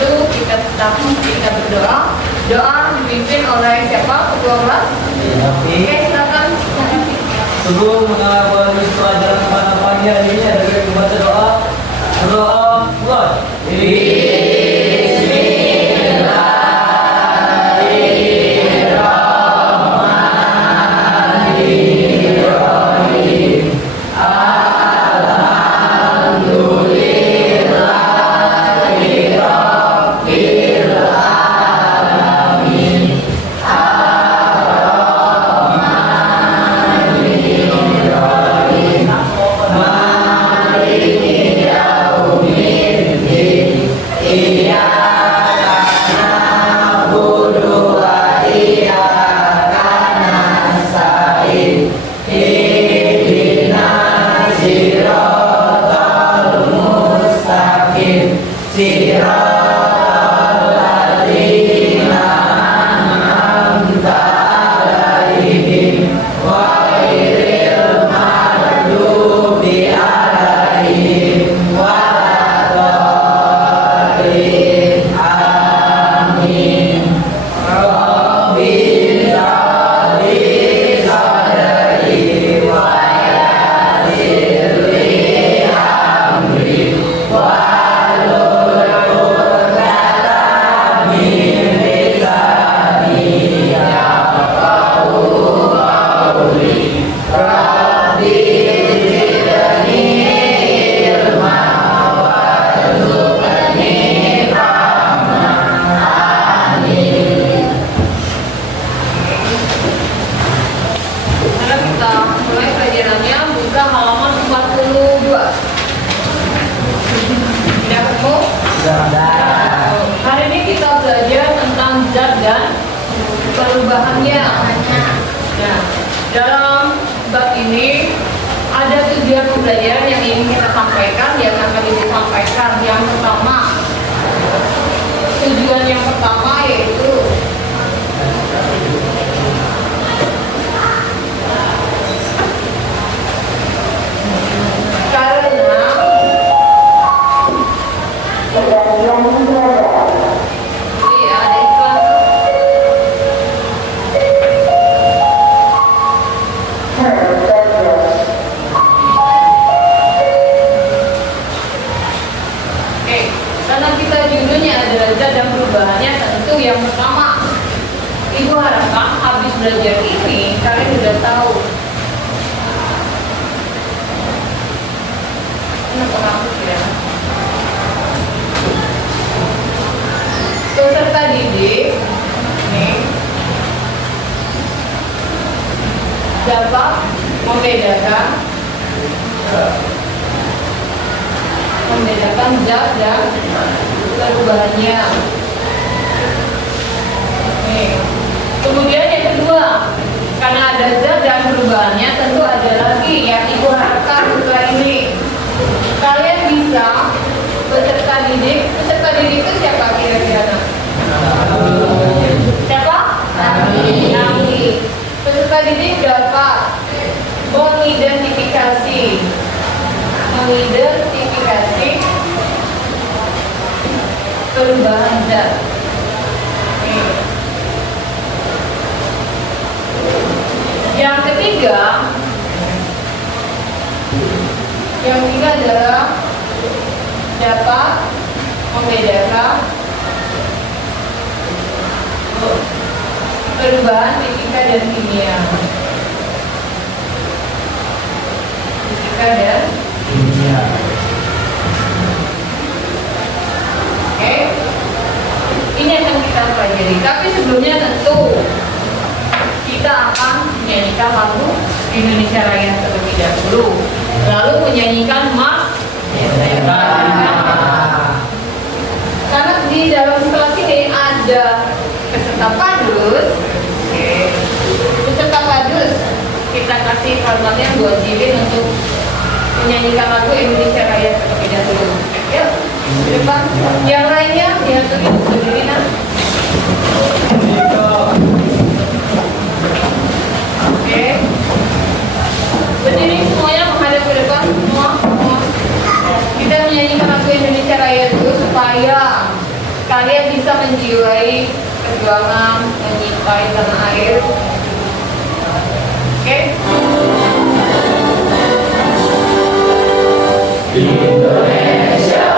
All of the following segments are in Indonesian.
itu kita berdoa. Doa dipimpin oleh siapa? Ketua kelas? Oke, silakan. Sebelum mengawali pelajaran pada pagi hari ini ada baik membaca doa. Doa buat. Hari ini kita belajar tentang zat dan perubahannya. Nah, dalam bab ini ada tujuan pembelajaran yang ingin kita sampaikan, yang akan disampaikan. Yang pertama, tujuan yang pertama yaitu yang pertama, Ibu harapkan habis belajar ini kalian sudah tahu peserta didik ini dapat membedakan zat dan perubahannya. Kemudian yang kedua, karena ada zat dan perubahannya, tentu ada lagi yang Ibu harapkan setelah ini kalian bisa peserta didik itu siapa kira-kira? Siapa? Nanti peserta didik dapat mengidentifikasi perubahan zat. Yang ketiga adalah dapat membedakan perubahan fisika dan kimia. Oke, ini akan kita pelajari. Tapi sebelumnya tentu kita akan menyanyikan lagu Indonesia Raya terlebih dahulu, lalu menyanyikan Mas. Karena di dalam kelas ini ada peserta padus. Peserta padus kita kasih formatnya buat Jilin untuk menyanyikan lagu Indonesia Raya terlebih dahulu. Yuk, ke depan. Yang lainnya diaturin berdiri. Oke. Berdiri semuanya menghadap ke depan semua. Kita menyanyikan lagu Indonesia Raya dulu supaya kalian bisa menjiwai perjuangan menyintai tanah air. Oke? Indonesia.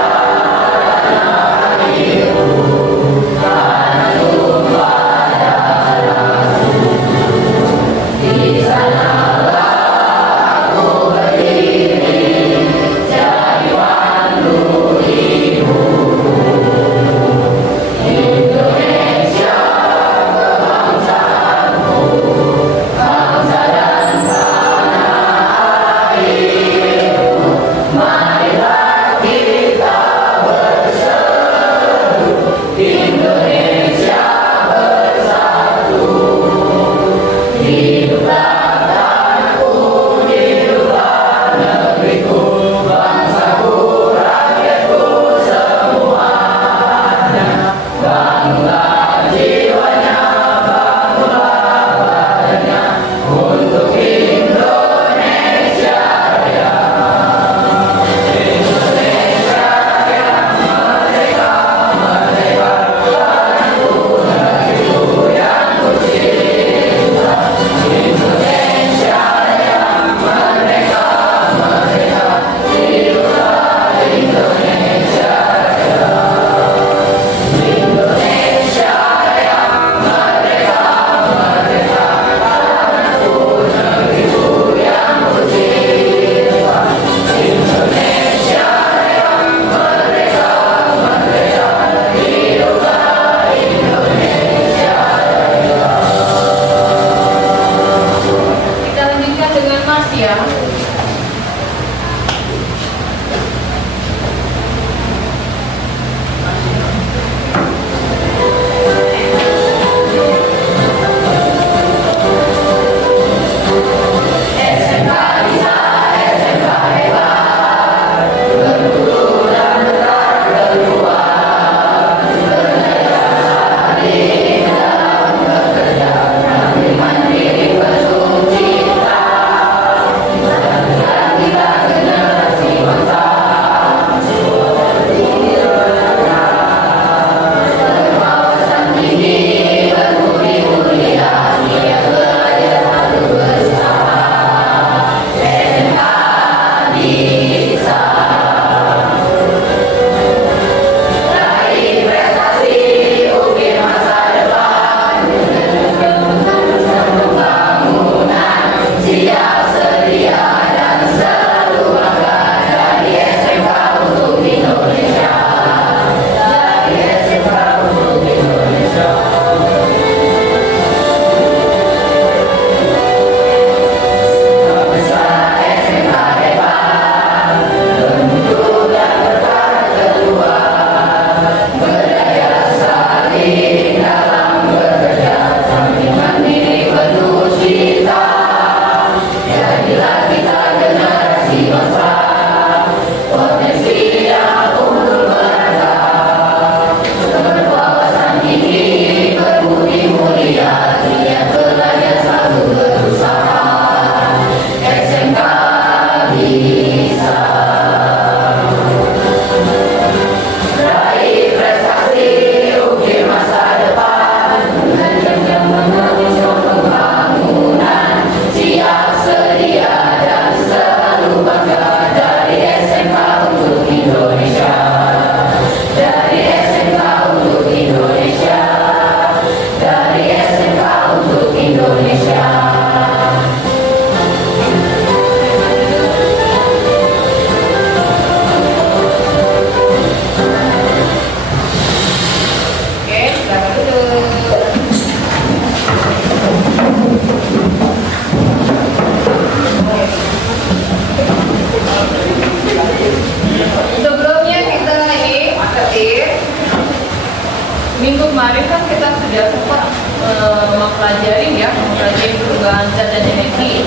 perubahan zat dan energi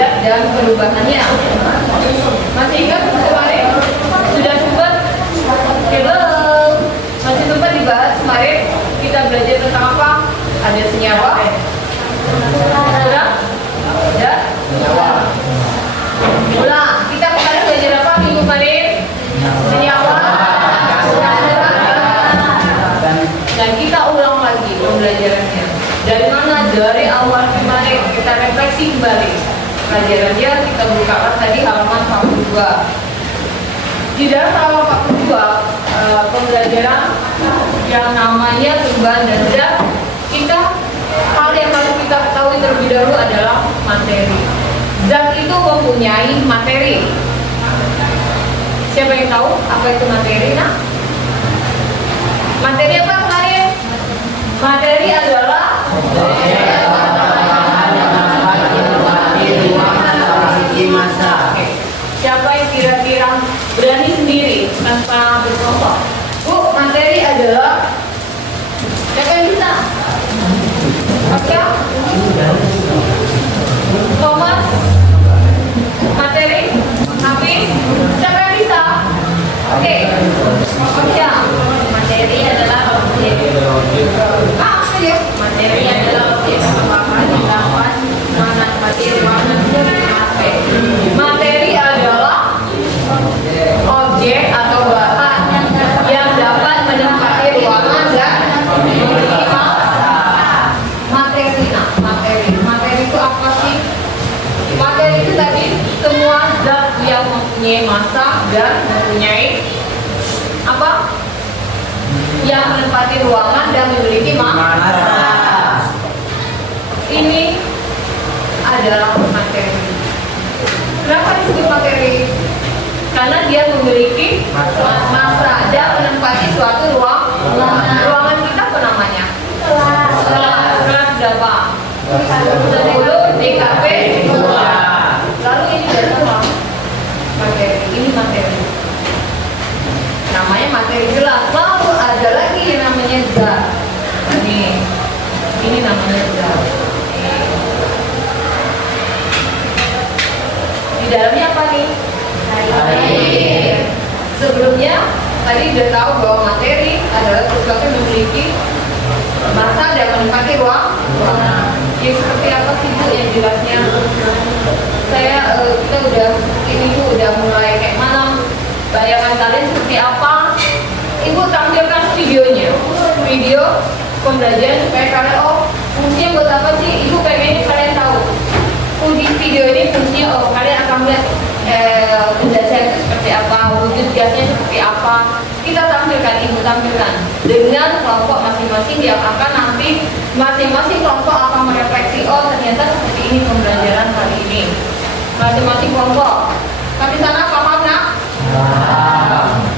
dan perubahannya. Masih ingat kemarin sudah sempat belum? Masih sempat dibahas kemarin kita belajar tentang apa? Ada senyawa. Sudah? Ada? Ulang. Kita kemarin belajar apa minggu kemarin? Senyawa. kembali pelajarannya. Kita buka tadi halaman 42. Di dalam halaman 42 pembelajaran yang namanya perubahan dan zat, hal yang harus kita ketahui terlebih dahulu adalah materi. Zat itu mempunyai materi. Siapa yang tahu apa itu materi? Nah, materi apa kemarin? Materi adalah siapa yang kira-kira berani sendiri tanpa berkelompok? Bu, materi adalah siapa yang bisa? Oke? Thomas, materi, Hafiz, siapa yang bisa? Oke, Oke. Materi adalah objek. Ya. Materi adalah objek apakah dilakukan menempati ruangan aspek. Materi adalah objek atau bahan yang dapat menempati ruangan dan memiliki materi. Nah, materi itu apa sih? Materi itu tadi semua zat yang mempunyai massa dan mempunyai apa? Yang menempati ruangan dan memiliki massa. Ini adalah materi. Kenapa disebut materi? Karena dia memiliki massa dan menempati suatu ruangan. Ruangan kita apa namanya? Kelas berapa? 10 DKP 2. Lalu ini adalah materi. Ini materi. Namanya materi jelas. Lalu ada lagi yang namanya zat. Ini namanya zat. Di dalamnya apa nih? Air. Sebelumnya tadi udah tahu bahwa materi adalah sesuatu yang memiliki massa dan menempati ruangan. Ya seperti apa sih Bu yang jelasnya? Kita udah mulai kayak mana? Bayangan kalian seperti apa? Ibu tampilkan videonya, video pembelajaran supaya kalian fungsinya buat apa sih? Ibu pengen kalian tahu. Di video ini fungsinya kalian akan melihat pembelajaran itu seperti apa, wujud gasnya seperti apa. Kita tampilkan, ibu tampilkan dengan kelompok masing-masing yang akan nanti masing-masing kelompok akan merefleksi. Ternyata seperti ini pembelajaran kali ini. Masing-masing kelompok. Tapi sana paham nak?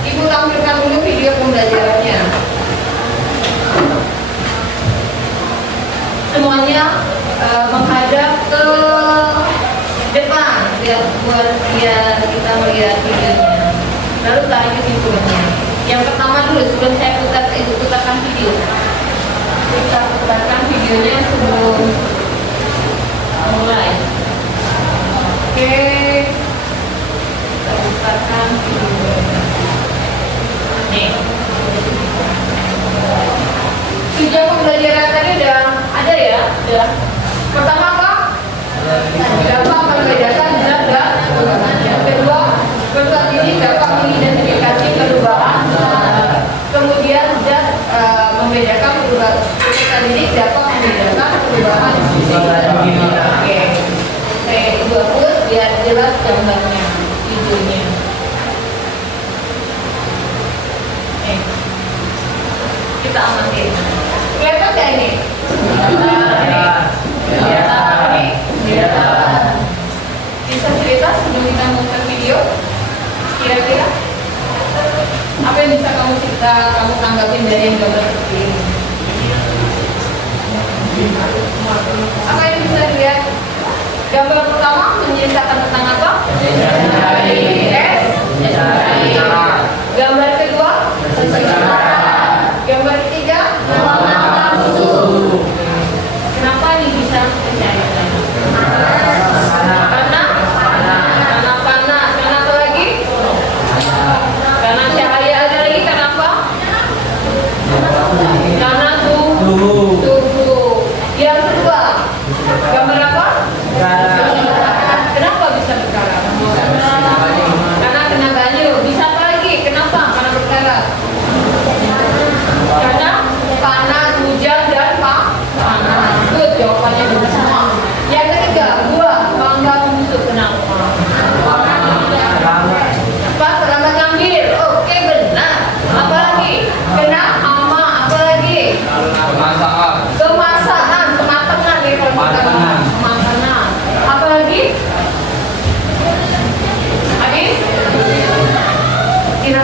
Ibu tampilkan dulu video pembelajarannya. Semuanya menghadap ke depan biar kita melihat videonya. Lalu tarik kesimpulannya. Yang pertama dulu sebelum saya putarkan video. Kita putarkan videonya sebelum mulai. Oke. Kita putarkan videonya. Nih. Tujuan pembelajaran tadi udah ada ya? Udah. Pertama apa? Dapat membedakan zat dan yang kedua, zat ini dapat mengidentifikasi perubahan. Kemudian zat membedakan perubahan. Zat ini dapat membedakan perubahan. Oke. Ibu hapus biar jelas gambarnya, videonya. Kita amatin. Kelihatan nggak ini? Bisa cerita sebelum kita nonton video? Kira-kira apa yang bisa kamu cerita, kamu tanggapin dari yang gambar seperti ini? Apa yang bisa dilihat? Gambar pertama menceritakan tentang apa? Gambar kedua? Gambar ketiga? Kenapa ini bisa mencairkan? Karena panas. Kenapa lagi? Karena cahaya. Ada lagi kenapa? Karena suhu. Yang kedua, gambar apa? Kenapa bisa berkarat?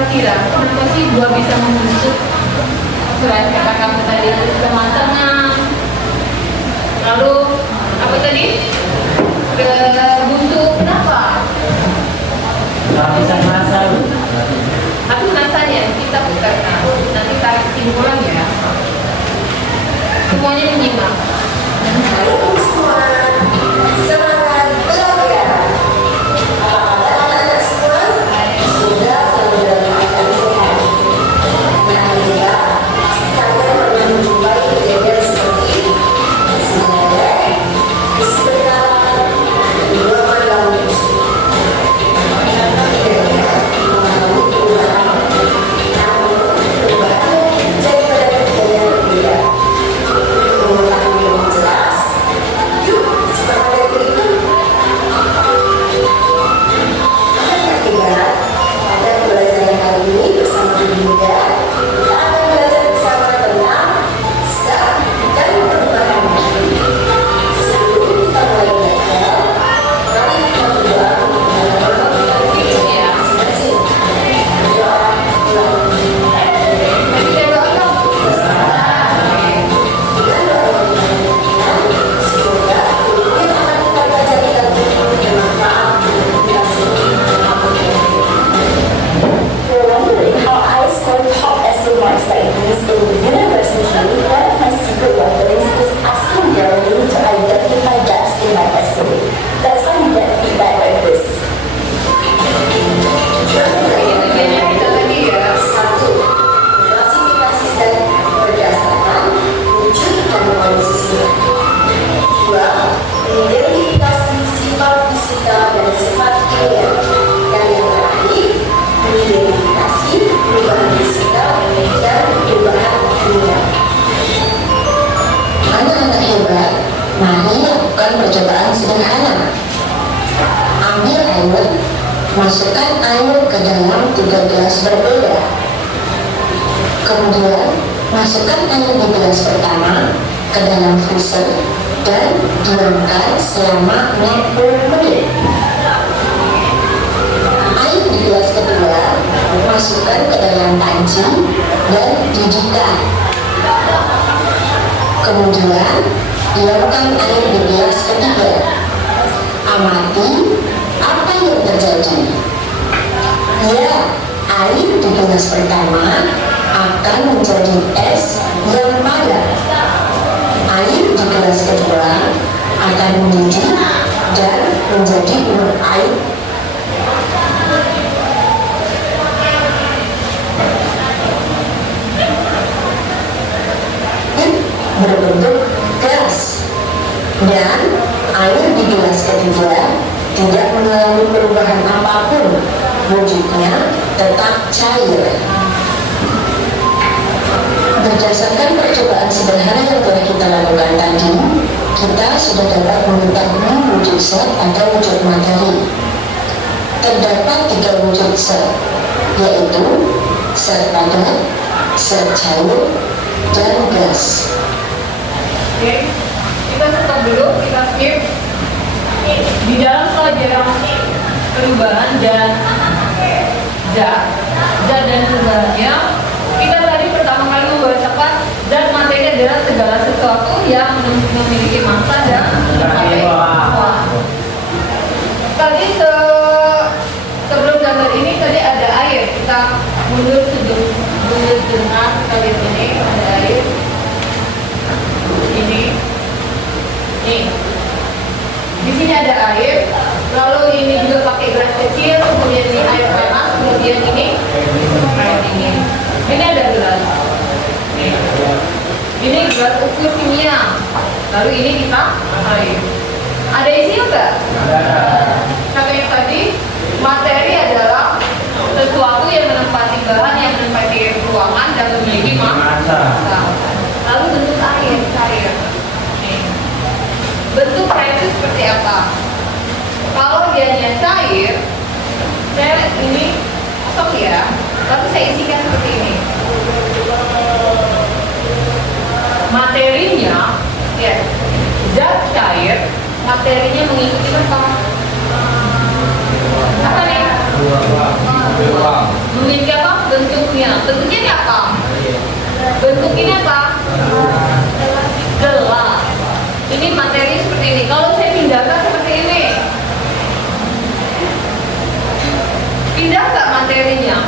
kira-kira kenapa sih gua bisa membusuk? Selain kata kamu tadi ada kematangan, lalu apa tadi? Busuk, kenapa? Nggak bisa merasa. Aku rasanya kita bukan tahu. Nanti tarik kesimpulan ya. Semuanya menyimak. Assalamualaikum semua. Semangat belajar. Apa kabar anak-anak semua? Semoga selalu dalam keadaan sehat. Nah, alhamdulillah, saya pernah menjumpai kejadian seperti ini. Sebenarnya, sebentar dua malam mengalami perubahan. Namun, perubahan jadi pada kejadian berbeda. Mengetahui lebih jelas, yuk semangat itu. Anak ibarat pada pembelajaran kali ini bersama Ibu Muda, kita akan belajar bersama tentang zat dan perubahan. Sebelum kita mulai belajar, mari kita berdoa dalam nama kita masing-masing. Berdoa ulang. Kita doa dong. Semoga ilmu yang akan kita pelajari kali ini bermanfaat untuk kita semua. We're wondering how I scored top essay marks like these in the university. One of my secret weapons is asking Jeremy to identify gaps in my essay. That's how you get feedback like this. Ini tujuannya kita tadi ya. 1. Klasifikasi zat berdasarkan wujud dan komposisinya. 2. Mengidentifikasi sifat fisika dan sifat kimia. Dan yang terakhir, mengidentifikasi perubahan fisika dan perubahan kimia. Anak-anak hebat, mari lakukan percobaan sederhana. Ambil air, masukkan air ke dalam 3 gelas berbeda. Kemudian, masukkan air di gelas pertama ke dalam freezer dan diamkan selama 60 menit. Air di gelas kedua, masukkan ke dalam panci dan didihkan. Kemudian, diamkan air di gelas ketiga. Amati apa yang terjadi. Ya, air di gelas pertama akan menjadi es yang padat. Air di gelas kedua akan mendidih dan menjadi uap air. Berbentuk gas. Dan air di gelas ketiga tidak mengalami perubahan apapun, wujudnya tetap cair. Berdasarkan percobaan sederhana yang telah kita lakukan tadi, kita sudah dapat mengetahui wujud zat atau wujud materi. Terdapat 3 wujud zat, yaitu zat padat, zat cair, dan gas. Oke, kita stop dulu, kita skip. Di dalam pelajaran perubahan dan zat dan perubahannya, kita tadi pertama kali membahasakan zat materi adalah segala sesuatu yang memiliki massa dan ruang. Tadi sebelum gambar ini tadi ada air. Kita mundur sejenak, kita lihat ini ada air. Ini, nih. Di sini ada air, lalu ini juga pakai gelas kecil, kemudian ini air panas, kemudian ini air dingin. Ini ada gelas. Ini gelas ukur kimia. Lalu ini kita air. Ada isinya enggak? Kata yang tadi, materi adalah sesuatu yang menempati bahan, yang menempati ruangan dan memiliki massa. Lalu bentuk air, cair. Bentuk cair itu seperti apa? Kalau dianya cair, saya ini kosong ya, lalu saya isikan seperti ini. Materinya, ya, zat cair, materinya mengikuti apa? Apa nih? Mengikuti apa? Ini apa? Gelas. Ini materi seperti ini. Kalau saya pindahkan seperti ini, pindah nggak materinya?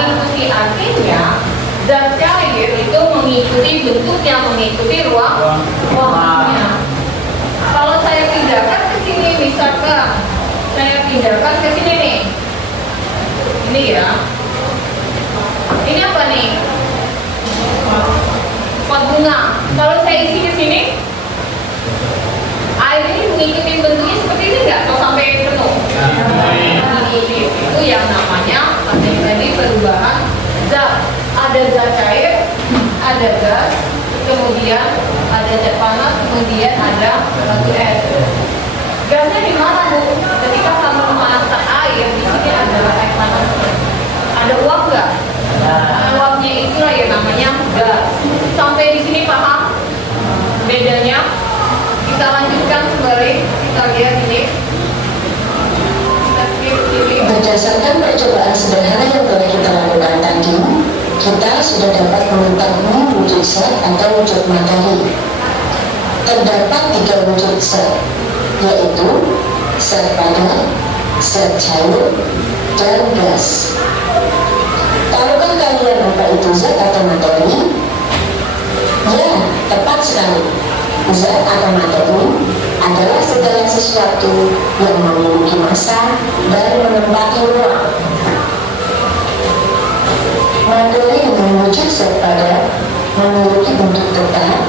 Mengikuti, artinya zat cair itu mengikuti bentuknya, mengikuti ruangnya. Kalau saya pindahkan ke sini, misalkan saya pindahkan ke sini nih, ini ya, ini apa nih? Pot bunga. Kalau saya isi ke sini, air ini mengikuti bentuknya seperti ini nggak? Atau sampai penuh? Mengikuti. Itu yang namanya tadi perubahan zat. Ada zat cair, ada gas, kemudian ada zat panas, kemudian ada batu es. Gasnya di mana, Bu? Ketika kamu memasak air, di sini adalah air panas. Ada uap nggak? Uapnya itulah yang namanya gas. Sampai di sini paham bedanya? Kita lanjutkan kembali, kita lihat ini. Berdasarkan percobaan sederhana yang telah kita lakukan tadi, kita sudah dapat mengetahui wujud zat atau wujud materi. Terdapat 3 wujud zat, yaitu zat padat, zat cair, dan gas. Tahukah kalian apa itu zat atau materi? Ya, tepat sekali. Zat atau materi adalah segala sesuatu yang memiliki massa dan menempati ruang. Materi dengan wujud zat padat memiliki bentuk tetap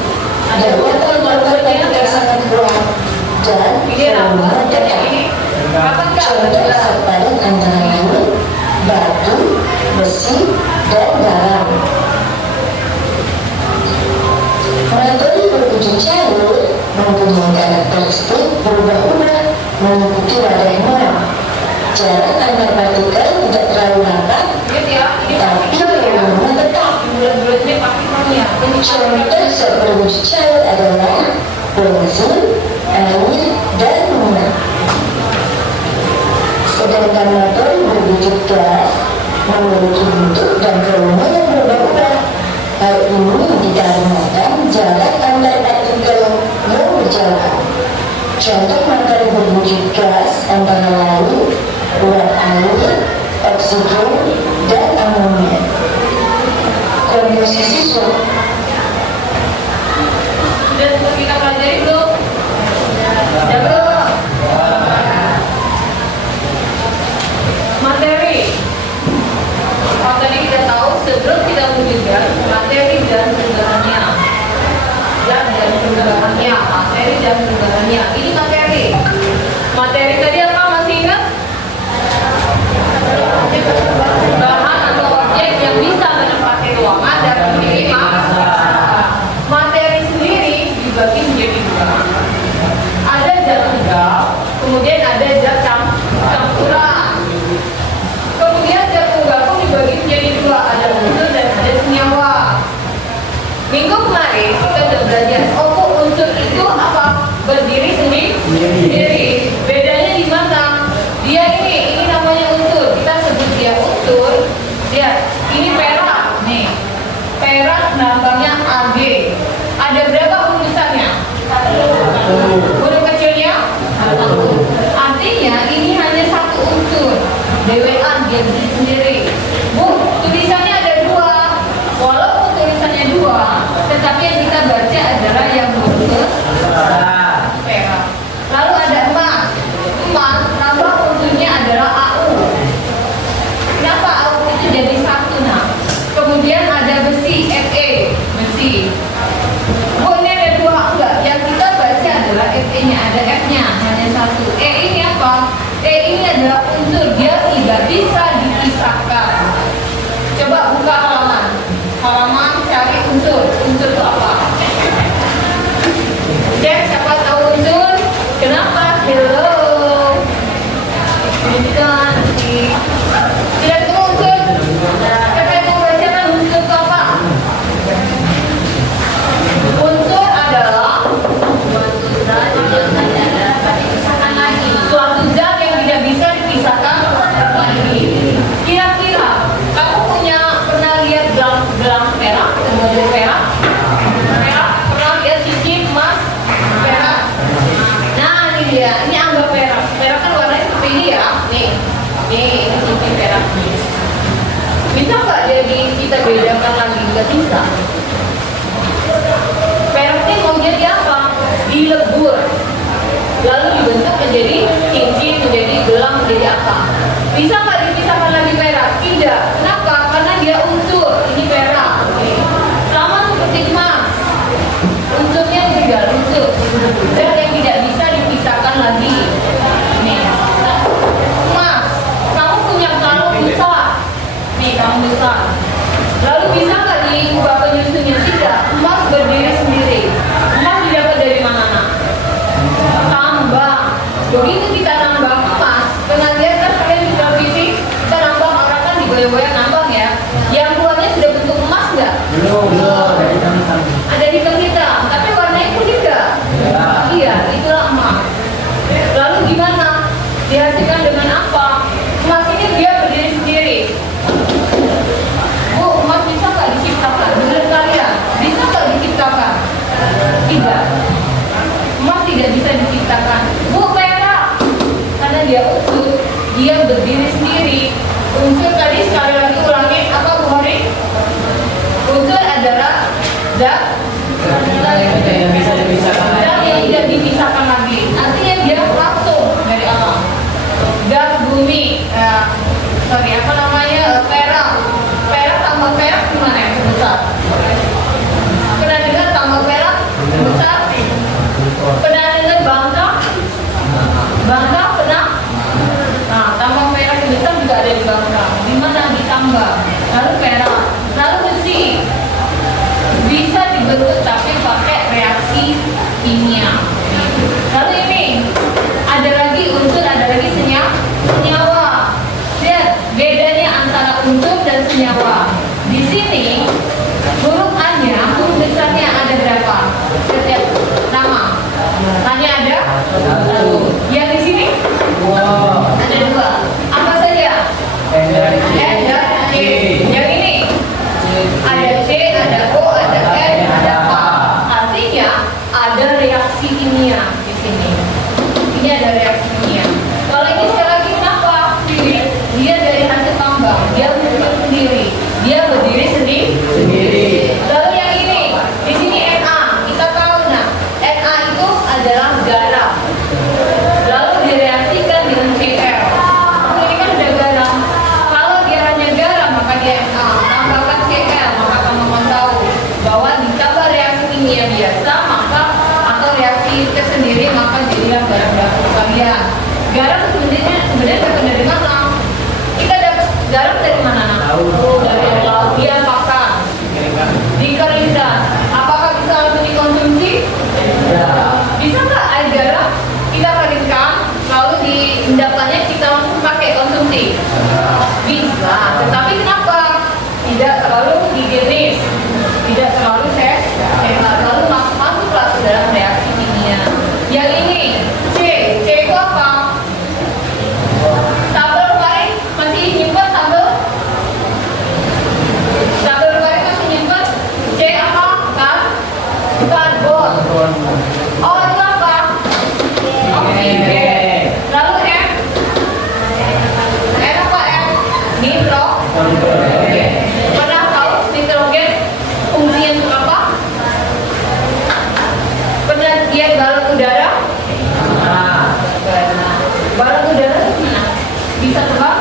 dan dapat pada sangat kuat dan volume tetap. Contoh zat padat antara lain batu, besi, dan garam. Materi berwujud cair mempunyai karakteristik berubah-ubah mengikuti wadahnya. Jarak antar partikel tidak terlalu rapat, tapi volumenya tetap. Contoh zat berwujud cair adalah bensin, air, dan minyak. Sedangkan materi berwujud gas memiliki bentuk dan volume yang berubah-ubah. Hal ini dikarenakan jarak antar partikel yang berjauhan. Contoh materi berwujud gas antara lain uap air, oksigen, dan amonia. Komposisi zat. Sudah kita pelajari belum? Sudah belum? Materi. Kalau tadi kita tahu sebelum kita mewujudkan materi dan perubahannya, zat dan perubahannya, materi dan perubahannya. Ini materi. Materi tadi apa? Masih ingat? Bahan atau objek yang bisa menempati ruangan dan memiliki massa. Materi sendiri dibagi menjadi 2. Ada zat tunggal, kemudian ada zat campuran. Kemudian zat tunggal pun dibagi menjadi 2, ada unsur dan ada senyawa. Minggu kemarin kita sudah belajar, unsur itu apa? Berdiri sendiri. Bedanya di mana? Dia ini namanya unsur. Kita sebut dia unsur. Lihat, ini perak nih. Perak lambangnya Ag. Ada berapa huruf besarnya? 1. Huruf kecilnya? 1. Artinya ini hanya satu unsur. Dewean dia berdiri sendiri. Bu, tulisannya ada 2. Walaupun tulisannya 2, tetapi yang kita baca adalah yang huruf perak. Lalu ada emas. Emas, nama unsurnya adalah AU. Kenapa AU itu jadi 1? Nah, kemudian ada besi, Fe, besi. Oh, ini ada 2 enggak? Yang kita baca adalah Fe-nya, ada F-nya, hanya 1. E ini apa? E ini adalah unsur, dia tidak bisa dipisahkan. bisa. Peraknya mau jadi apa? Dilebur, lalu dibentuk menjadi cincin, menjadi gelang, menjadi apa? Bisa nggak dipisahkan lagi perak? Tidak. Kenapa? Karena dia unsur. Ini perak. Sama seperti emas. Unsurnya juga unsur. Zat yang tidak bisa dipisahkan lagi. Nih, emas. Kamu punya kalung besar. Nih, kalung besar. Lalu bisa nggak diubah penyusunnya? Tidak. Emas berdiri sendiri. Emas didapat dari mana, nak? Tambang. Begitu kita tambang emas, pernah lihat kan kalian di televisi, kita nambang orang kan digoyang-goyang nambang ya. Yang keluarnya sudah bentuk emas nggak? Belum. Ada hitam-hitam, tapi warnanya kuning nggak? Iya, itulah emas. Lalu gimana? Dihasilkan dengan apa? Emas ini dia berdiri sendiri. Bu, emas bisa nggak diciptakan? Menurut kalian, bisa nggak diciptakan? Tidak. Emas tidak bisa diciptakan. Bu, perak, karena dia unsur, dia berdiri sendiri. Unsur tadi sekali lagi ulangi apa Bu Hori? Unsur adalah zat Yang bisa dipisahkan zat lagi. yang tidak dipisahkan lagi. Artinya dia langsung dari alam. Gas bumi, apa namanya, perak. Perak tambah perak gimana yang besar? Pernah dengar tambah perak besar? Pernah dengar bangka? Bangka pernah? Nah, tambang perak yang besar juga ada di bangka. Di mana ditambah? Lalu perak, lalu besi bisa dibentuk tapi pakai reaksi kimia. Lalu ini ada lagi unsur, ada lagi senyawa. Lihat bedanya antara unsur dan senyawa. Di sini huruf A-nya, huruf besarnya ada berapa? Setiap nama. Hanya ada satu. Yang di sini Wow. ada dua. Apa saja? N dan Dan C. Yang ini ada C, ada O, ada N, ada K. Artinya ada reaksi kimia di sini. Ini ada reaksi kimia. Kalau ini sekali lagi kenapa? Dia dari hasil tambang, dia muncul sendiri, dia berdiri Sendiri. Lalu yang ini, di sini Na, kita tahu nah, Na itu adalah garam. Lalu direaksikan dengan Cl. Ini kan ada garam. Kalau dia hanya garam maka dia Na. Tambahkan Cl maka kamu tahu bahwa ditambah reaksi kimia biasa maka atau reaksi tersendiri maka jadilah garam dapur kalian. Garam sebenarnya dapat dari mana? Kita dapat garam dari mana? Nak? Laut. Dari laut. Dia makan. Dikeringkan. Apakah bisa langsung dikonsumsi? Ya. Bisa nggak air garam kita keringkan lalu diendapkannya kita langsung pakai konsumsi? Bisa, tetapi kenapa? Tidak terlalu higienis, tidak terlalu sehat, lalu masuklah ke dalam reaksi kimia. Yang ini C itu apa? Sambal kemarin masih nyimpen sambal? Sambal kemarin masih nyimpen? C apa? Karbon. Oh itu apa? Oksigen. Lalu M? M apa M? Nitrogen. Pernah tahu nitrogen fungsinya untuk apa? Pernah lihat balon udara? Balon udara itu gimana? Bisa terbang?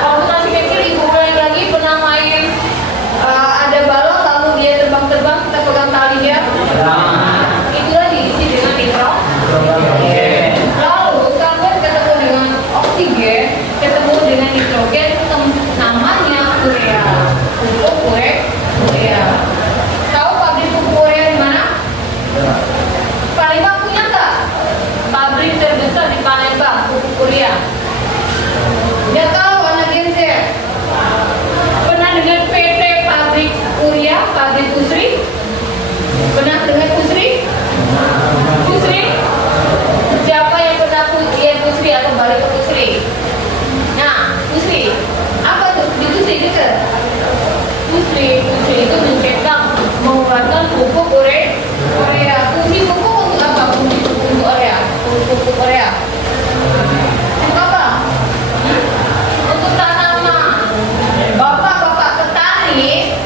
Waktu masih kecil ibu ulangi lagi pernah main ada balon lalu dia terbang-terbang kita pegang talinya. Itulah diisi dengan nitrogen. Lalu karbon ketemu dengan oksigen, ketemu dengan nitrogen, namanya urea. Pupuk urea. Tahu pabrik pupuk urea di mana? Palembang punya nggak? Pabrik terbesar di Palembang pupuk urea. Dia tahu anak Gen Z. Pernah dengar PT pabrik urea, pabrik Pusri? Pernah dengar Pusri? Pusri? Siapa yang pernah lihat Pusri atau balik ke Pusri? Nah, Pusri. Apa tuh? Di Pusri dekat? Pusri itu mencetak, mengeluarkan pupuk urea. Fungsi pupuk untuk apa? Fungsi pupuk untuk urea. Pupuk urea. Untuk apa? Untuk tanaman. Bapak-bapak petani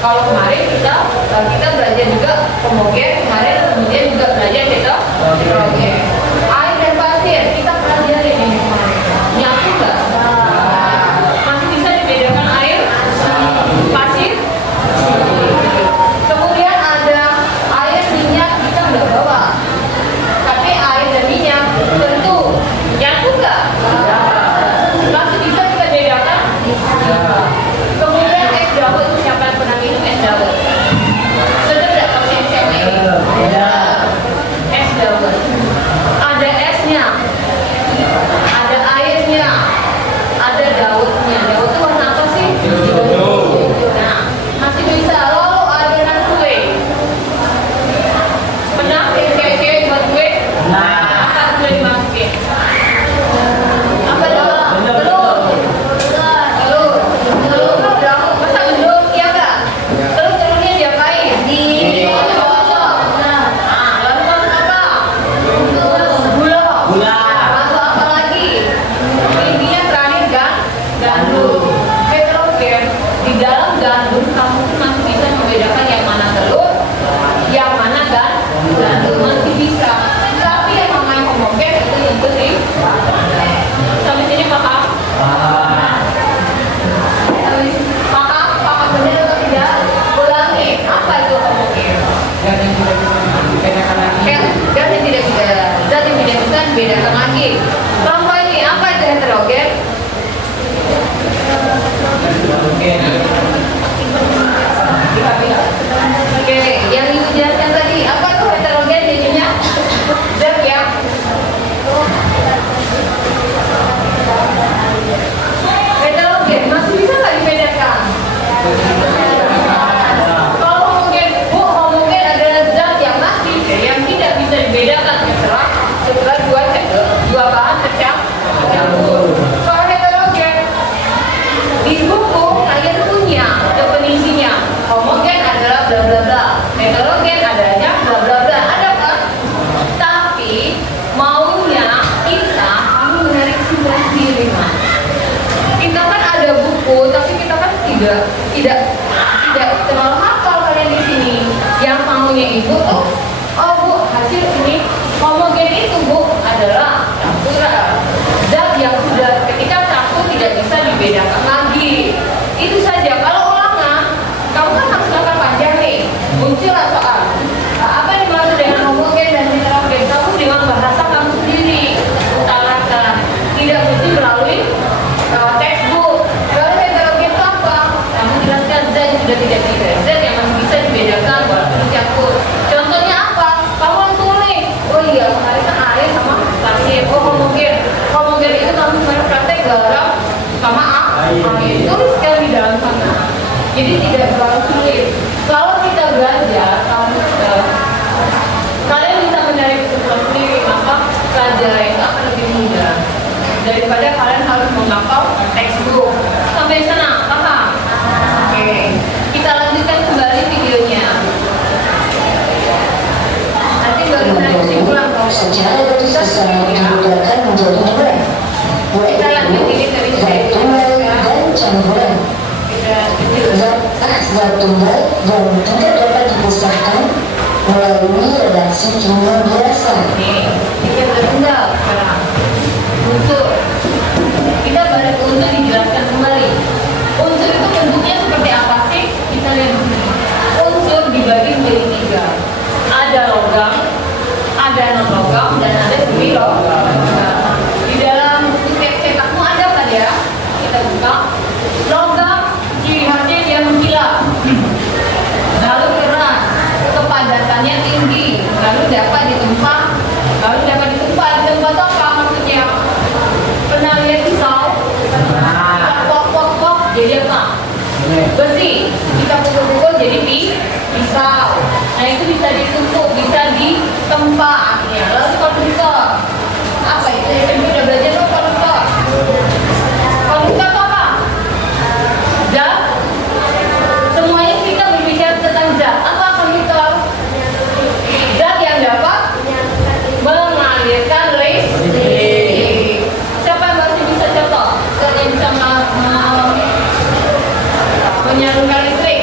Kalau kemarin kita belajar juga homogen, kemarin kemudian juga belajar heterogen. Air dan pasir kita pelajari ini kemarin. Nyatu nggak? Masih bisa dibedakan air, pasir. Kemudian ada air minyak kita udah bawa. Tapi air dan minyak tentu nyatu nggak? Masih bisa kita bedakan? Kemudian es dawet, siapa yang pernah minum es dawet? Sudah nggak pakai siapa ini? Es dawet. Ada esnya, ada airnya, ada dawetnya. Dawet itu warna apa sih? Nah, masih bisa. Lalu adonan kue. Pernah cewek-cewek buat kue? Apa kue dimasukin? Apa dong? Telur. Masa gendut? Iya nggak? Telurnya diapain? Dicocok. Nah, lalu masuk apa? Gula. Masuk apa lagi? Intinya terakhir gandum. Heterogen. Di dalam gandum kamu tuh masih bisa membedakan yang mana telur, yang mana gandum masih bisa. Tapi yang namanya homogen itu tentu sih. Sampai sini paham? Paham benar atau tidak? Ulangi, apa itu homogen? Zat yang tidak bisa dibedakan lagi. Contoh ini, apa itu heterogen? Oke, yang ibu jelaskan tadi, apa itu heterogen jadinya? Zat yang heterogen masih bisa nggak dibedakan? Kalau homogen adalah zat yang masih yang tidak bisa dibedakan setelah dua bahan tercampur. Kalau heterogen di buku kalian punya definisinya, homogen adalah bla bla bla, heterogen adanya bla bla bla, ada kan? Tapi maunya kita menarik kesimpulan sendiri, Mas. Kita kan ada buku, tapi kita kan tidak terlalu hafal kalian di sini. Yang maunya ibu tuh, oh bu, hasil ini homogen itu bu adalah campuran zat yang sudah ketika campur tidak bisa dibedakan lagi. Itu saja. Kalau ulangan, kamu kan harus ngapal panjang nih. Muncullah soal. Apa yang dimaksud dengan homogen dan heterogen? Kamu dengan bahasa kamu sendiri utarakan. Tidak mesti melalui textbook. Kalau heterogen itu apa? Kamu jelaskan zat yang sudah tidak bisa, zat yang masih bisa dibedakan walaupun campur. Contohnya apa? Kamu tulis. Oh iya, kemarin kan air sama pasir. Oh homogen. Homogen itu kamu kemarin praktek garam sama air. Tuliskan di dalam sana. Jadi tidak terlalu sulit. Kalau kita belajar, kalian bisa mencari kesimpulan sendiri, maka pelajaran itu akan lebih mudah daripada kalian harus menghafal textbook. Sampai sana, paham? Oke, kita lanjutkan kembali videonya. Nanti baru menarik kesimpulan. Secara garis besar dibedakan menjadi dua, Kita lanjut ini dari zat tunggal dan campuran. Zat tunggal yang tidak dapat dipisahkan melalui reaksi kimia biasa. Nih, kita tunggal sekarang. Unsur. Kita balik ke unsur dijelaskan kembali. Unsur itu bentuknya seperti apa sih? Kita lihat di sini. Unsur dibagi menjadi tiga. Ada logam, ada non logam, dan ada semi logam. Di dalam buku cetakmu ada kan ya? Kita buka. Logam ciri khasnya dia mengkilap, lalu keras, kepadatannya tinggi, lalu dapat ditempa apa maksudnya? Pernah lihat pisau? Pok jadi apa? Besi. Kita pukul-pukul jadi pisau. Nah itu bisa ditumpuk, bisa ditempa akhirnya. Lalu konduktor. Apa itu? Yang udah belajar tuh konduktor. Konduktor itu apa? Zat. Semuanya kita berbicara tentang zat. Apa konduktor? Zat yang dapat mengalirkan listrik. Siapa yang masih bisa contoh? Zat yang bisa menyalurkan listrik.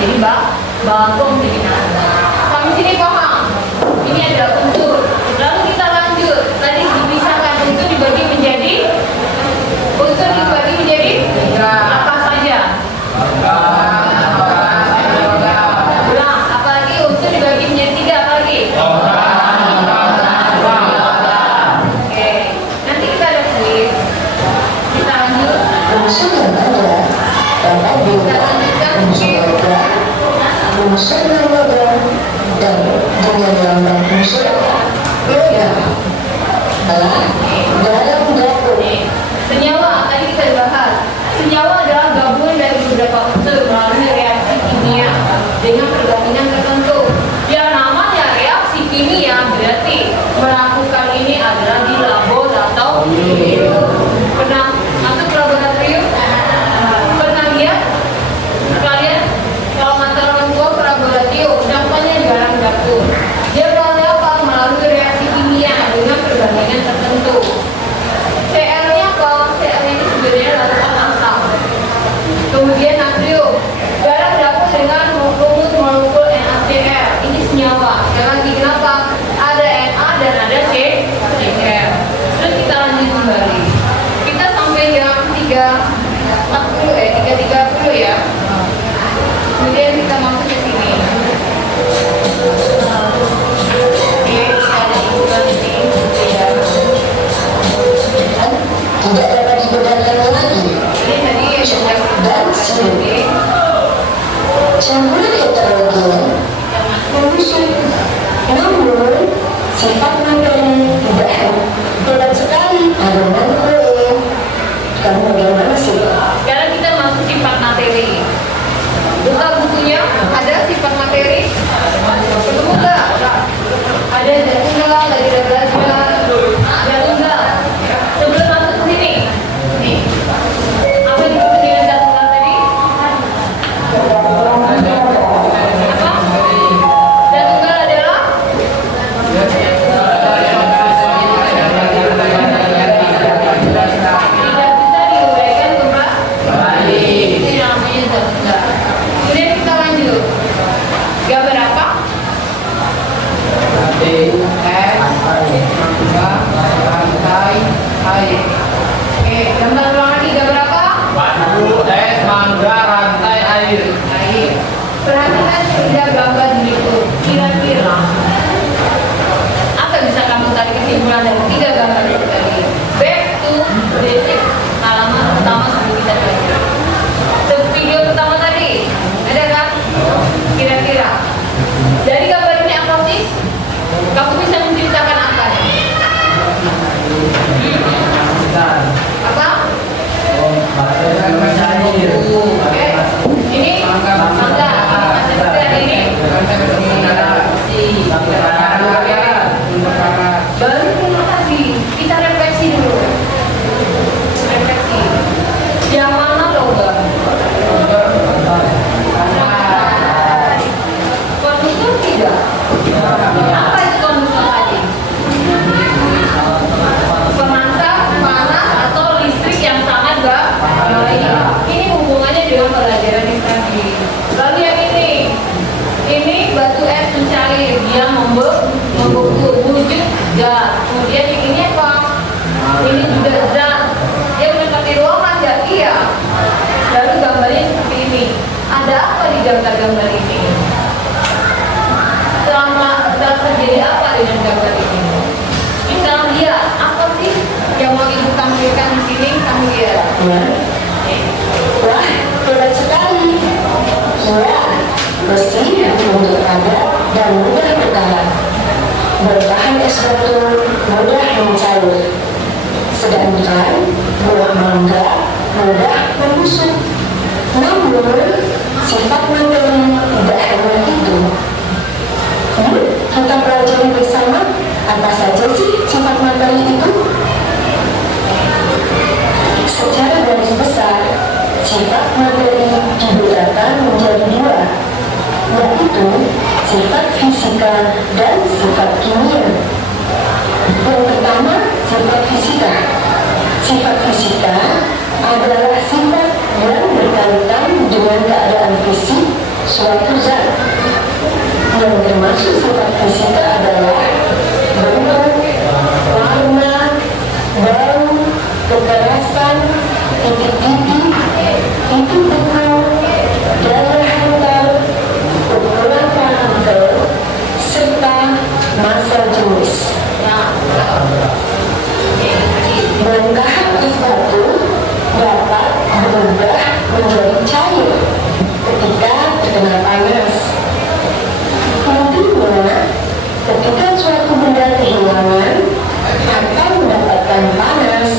Jadi bagong jadi nada. Sampai sini paham? Ini adalah unsur. Lalu kita lanjut. Tadi dipisahkan unsur dibagi menjadi apa saja? Ulang. Apalagi unsur dibagi menjadi 3 apalagi? Oke. Nanti kita ada kuis. Kita lanjut. Unsur yang ada dapat diubah unsur logam, unsur non-logam, dan dengan lambang unsur logam. Dalam dapur. Senyawa, tadi kita bahas. Senyawa adalah gabungan dari beberapa unsur melalui reaksi kimia dengan perbandingan tertentu. Ya namanya reaksi kimia berarti melakukan ini adalah di labor atau pernah masuk laboratorium? Pernah lihat? Kalian kalau mata orang tua ke laboratorium, contohnya garang dapur. Dia melalui apa? Melalui reaksi kimia dengan perbandingan tertentu. Cl-nya apa? Cl ini sebenarnya larutan asam. Kemudian natrium. Garang dapur dengan rumus molekul NaCl. Ini senyawa. Sekali lagi kenapa? Ada Na dan ada Cl. Terus kita lanjut kembali. Kita sampai jam 3.30 ya. Kemudian kita masuk ke sini. Oke, ada ikutan ini ya. Tidak dapat dibenarkan lagi. Ini tadi yang sudah Dan sendiri. Campuran heterogen mengusung, namun sifat materi tidak hebat sekali. Adonan kue. Kamu bagaimana sih? Sekarang kita masuk sifat materi. Buka bukunya, ada sifat materi. Ketemu nggak? Ada jatuh nggak? Lagi ada belajar. Jatuh nggak? Sebelum masuk ke sini, nih. Apa yang dimaksud dengan jatuh nggak tadi? Apa? Jatuh nggak adalah? Tidak bisa diuraikan kembali. Ini namanya jatuh nggak. Kemudian kita lanjut. Gambar apa? Oke, gambar ulang lagi. Gambar apa? Air. Perhatikan tiga gambar di itu. Kira-kira apa yang bisa kamu tarik kesimpulan dari 3 gambar itu tadi? Back to basic. Halaman pertama sebelum kita belajar. Video pertama tadi ada kan? Kira-kira dari gambar ini apa sih? Kamu bisa menceritakan apa? Apa? Oke. Ini mangga. Ini baru terima kasih. Kita refleksi dulu. Refleksi. Yang mana logam? Konduktor tidak. Apa itu konduktor tadi? Pemancar, panas atau listrik yang sangat baik. Ini hubungannya dengan pelajaran yang tadi. Lalu yang ini batu es mencair, dia membeku wujud zat. Kemudian yang ini apa? Ini juga zat. Dia menempati ruangan ya? Iya. Lalu gambarnya seperti ini. Ada apa di gambar ini? Telah terjadi apa dengan gambar ini? Kita lihat apa sih yang mau ibu tampilkan di sini? Kamu lihat. Wah, hebat sekali. Murah, bersih, untuk padat, dan mudah bertahan. Berbahan es batu, mudah mencair. Sedangkan buah mangga mudah membusuk. Namun, sifat materi tidak hanya itu. Kita pelajari bersama apa saja sih sifat materi itu? Secara garis besar, sifat materi dibedakan menjadi 2, yaitu sifat fisika dan sifat kimia. Yang pertama, sifat fisika. Sifat fisika adalah sifat yang berkaitan dengan keadaan fisik suatu zat. Yang termasuk sifat fisika adalah bentuk, warna, bau, kekerasan, titik-titik, titik benang, darah hantar, ukuran partikel, serta massa jenis. Bongkahan es batu dapat berubah menjadi cair ketika terkena panas. Intinya, ketika suatu benda kehilangan atau mendapatkan panas,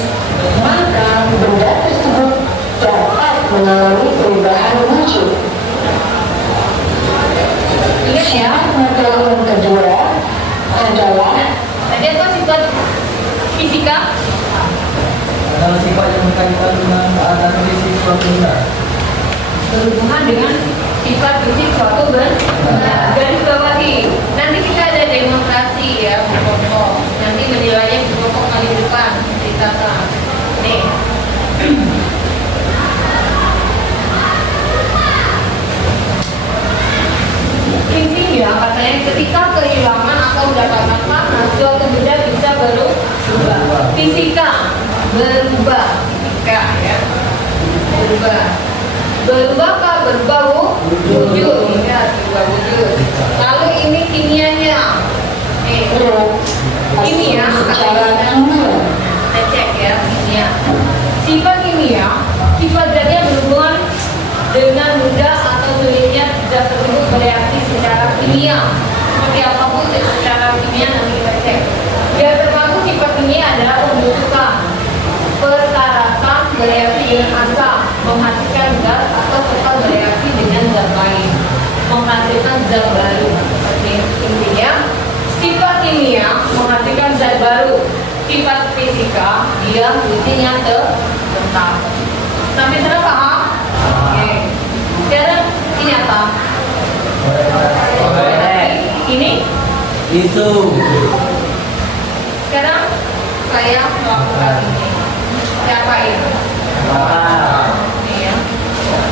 maka benda tersebut dapat mengalami perubahan wujud. Sifat materi yang kedua adalah Tadi apa sifat fisika? Adalah sifat yang berkaitan dengan keadaan fisik suatu benda. Berhubungan dengan sifat fisik suatu benda. Garis bawahi. Nanti kita ada demonstrasi ya, Bu Koko. Nanti menilainya Bu Koko kali depan ceritakan. Nih. Intinya katanya ketika kehilangan atau mendapatkan panas, suatu benda bisa berubah. Fisika berubah, fisika ya, berubah. Berubah berbau wujud, ya, berubah wujud. Lalu ini kimianya, kimia secara kimia. Kita cek ya kimia. Sifat kimia, sifat zatnya berhubungan dengan mudah atau sulitnya zat tersebut bereaksi secara kimia. Seperti apapun secara kimia nanti kita cek. Yang termasuk sifat kimia adalah pembentukan, persyaratan bereaksi dengan asam, menghasilkan zat atau tetap bereaksi dengan zat lain, menghasilkan zat baru. Seperti intinya, sifat kimia menghasilkan zat baru. Sifat fisika dia fungsinya tetap. Sampai sana paham? Oke. Sekarang ini apa? Ini Isu. sekarang saya melakukan ini. Siapa ini? Ini ya.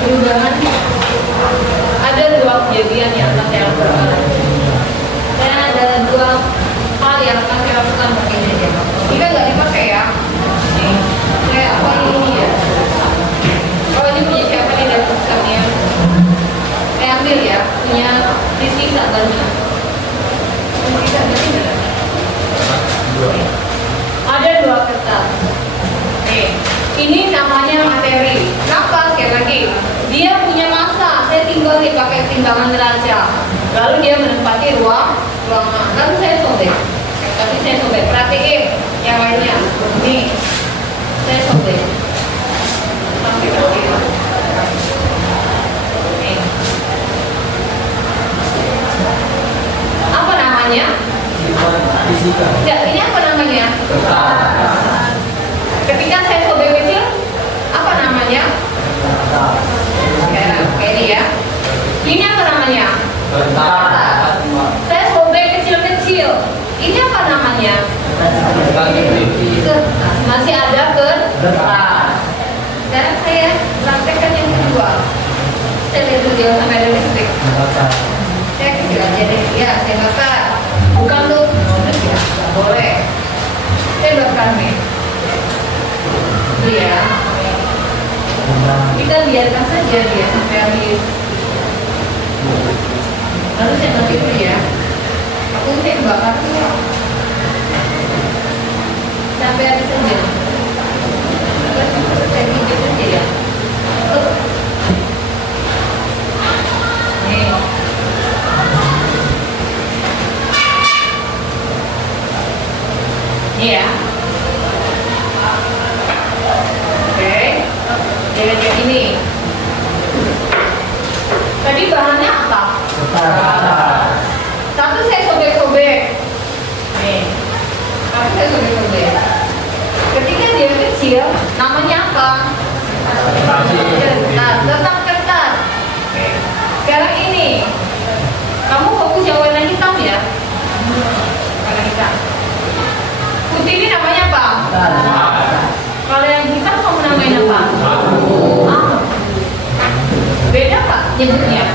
Perubahan. Ada dua kejadian yang akan saya lakukan. Dan ada dua hal yang akan saya lakukan begini aja. Kita nggak dipakai ya. Nih, saya apa ini ya? Kalau ini punya siapa nih dari pusatnya? Saya ambil ya, punya Rizky Sabarnya. Ada dua kertas. Ini namanya materi. Kenapa? Sekali lagi, dia punya massa. Saya tinggal dipakai timbangan neraca. Lalu dia menempati ruangan. Lalu saya sobek. Tapi saya sobek. Perhatiin yang lainnya. Nih, saya sobek. Sampai akhir. Nih. Apa namanya? Sifat fisika. Enggak, ini apa namanya? Ketika saya sobek kecil, apa namanya? Ini ya. Ini apa namanya? Saya sobek kecil-kecil. Ini apa namanya? Masih ada kertas. Sekarang saya praktekkan yang kedua. Saya lihat dulu ya sampai ada listrik. Saya kecil aja deh. Ya, saya bakar. Bukan tuh. Ya, nggak boleh. Saya bakar nih. Iya. Kita biarkan saja dia sampai habis. Lalu saya nanti dulu ya. Aku saya bakar tuh sampai habis saja. Saya gigit saja ya. Nih. Nih ya. Oke. Jadi ini. Tadi bahannya apa? Satu saya sobek-sobek. Nih. Satu saya sobek-sobek. Ketika dia kecil, namanya apa? Kertas. Tetap kertas. Oke. Sekarang ini. Kamu fokus yang warna hitam ya? Warna hitam. Putih ini namanya apa? Kalau yang hitam kamu namain apa? Beda Pak nyebutnya?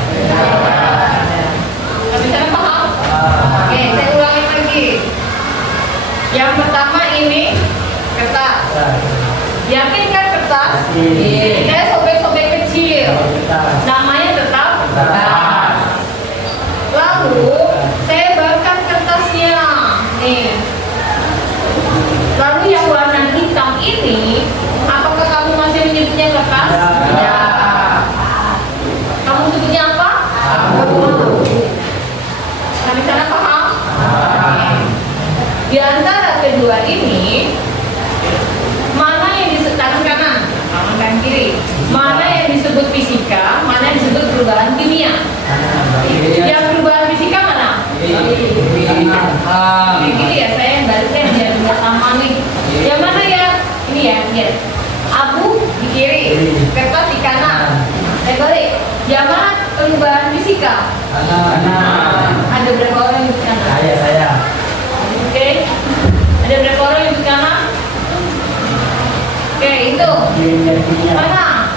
Yang perubahan fisika mana? Kayak gini ya, saya yang barisnya biar nggak sama nih. Yang mana ya? Ini ya, ya. Abu di kiri, kertas di kanan. Balik. Yang mana perubahan fisika? Ada berapa orang yang di kanan? Saya. Oke. Ada berapa orang yang di kanan? Oke, itu. Mana?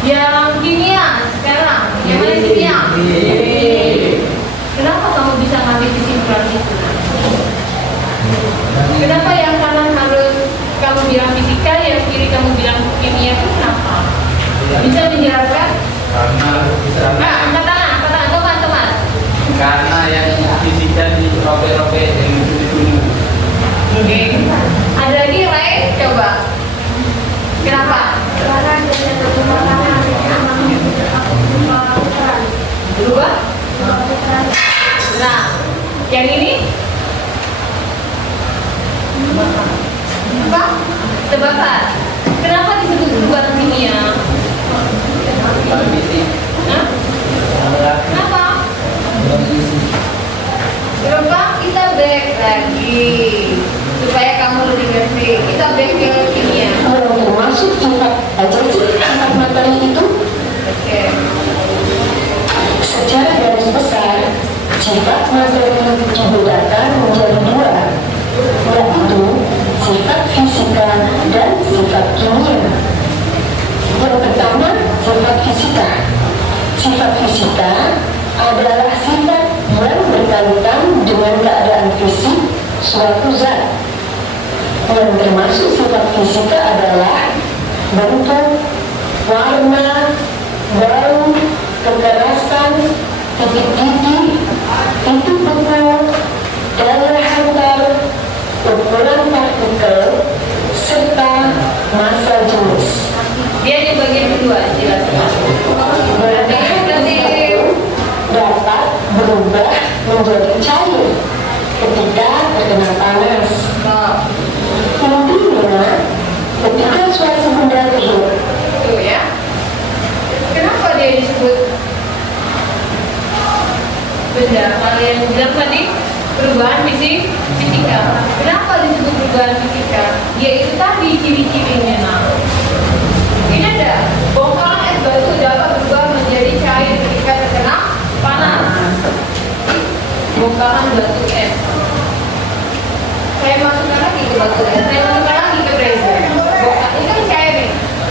Yang kimia sekarang. Yang mana kimia? Kenapa kamu bisa ngambil kesimpulan itu? Kenapa yang kanan harus kamu bilang fisika, yang kiri kamu bilang kimia itu kenapa? Bisa menjelaskan? Nah, angkat tangan, teman-teman. Karena yang fisika di robek-robek yang dulu. Oke. Ada lagi yang lain? Coba. Kenapa? Berubah? Nah, yang ini? Apa? Tebakan. Kenapa disebut perubahan kimia? Hah? Kenapa? Berubah, kita back lagi supaya kamu lebih ngerti. Kita back ke kimia. Kalau termasuk sifat aja sih sifat materi itu Oke. secara garis besar sifat materi dibedakan menjadi dua, yaitu sifat fisika dan sifat kimia. Yang pertama, sifat fisika. Sifat fisika adalah sifat yang berkaitan dengan keadaan fisik suatu zat. Yang termasuk sifat fisika adalah bentuk, warna, bau, kekerasan, titik-titik, titik beku, daya hantar, ukuran partikel, serta massa jenis. Dia di bagian kedua, jelaskan. Berarti Dapat berubah menjadi cair ketika terkena panas. Intinya, ketika suatu benda hidup, Tuh ya. Kenapa dia disebut benda? Kalau yang bilang tadi perubahan fisika. Kenapa disebut perubahan fisika? Yaitu tadi ciri-cirinya. Nah, ini ada bongkahan es batu dapat berubah menjadi cair ketika terkena panas. Bongkahan batu es. Saya masukkan lagi ke batu es. Saya masukkan lagi ke freezer. Bongkahan ini kan cair nih.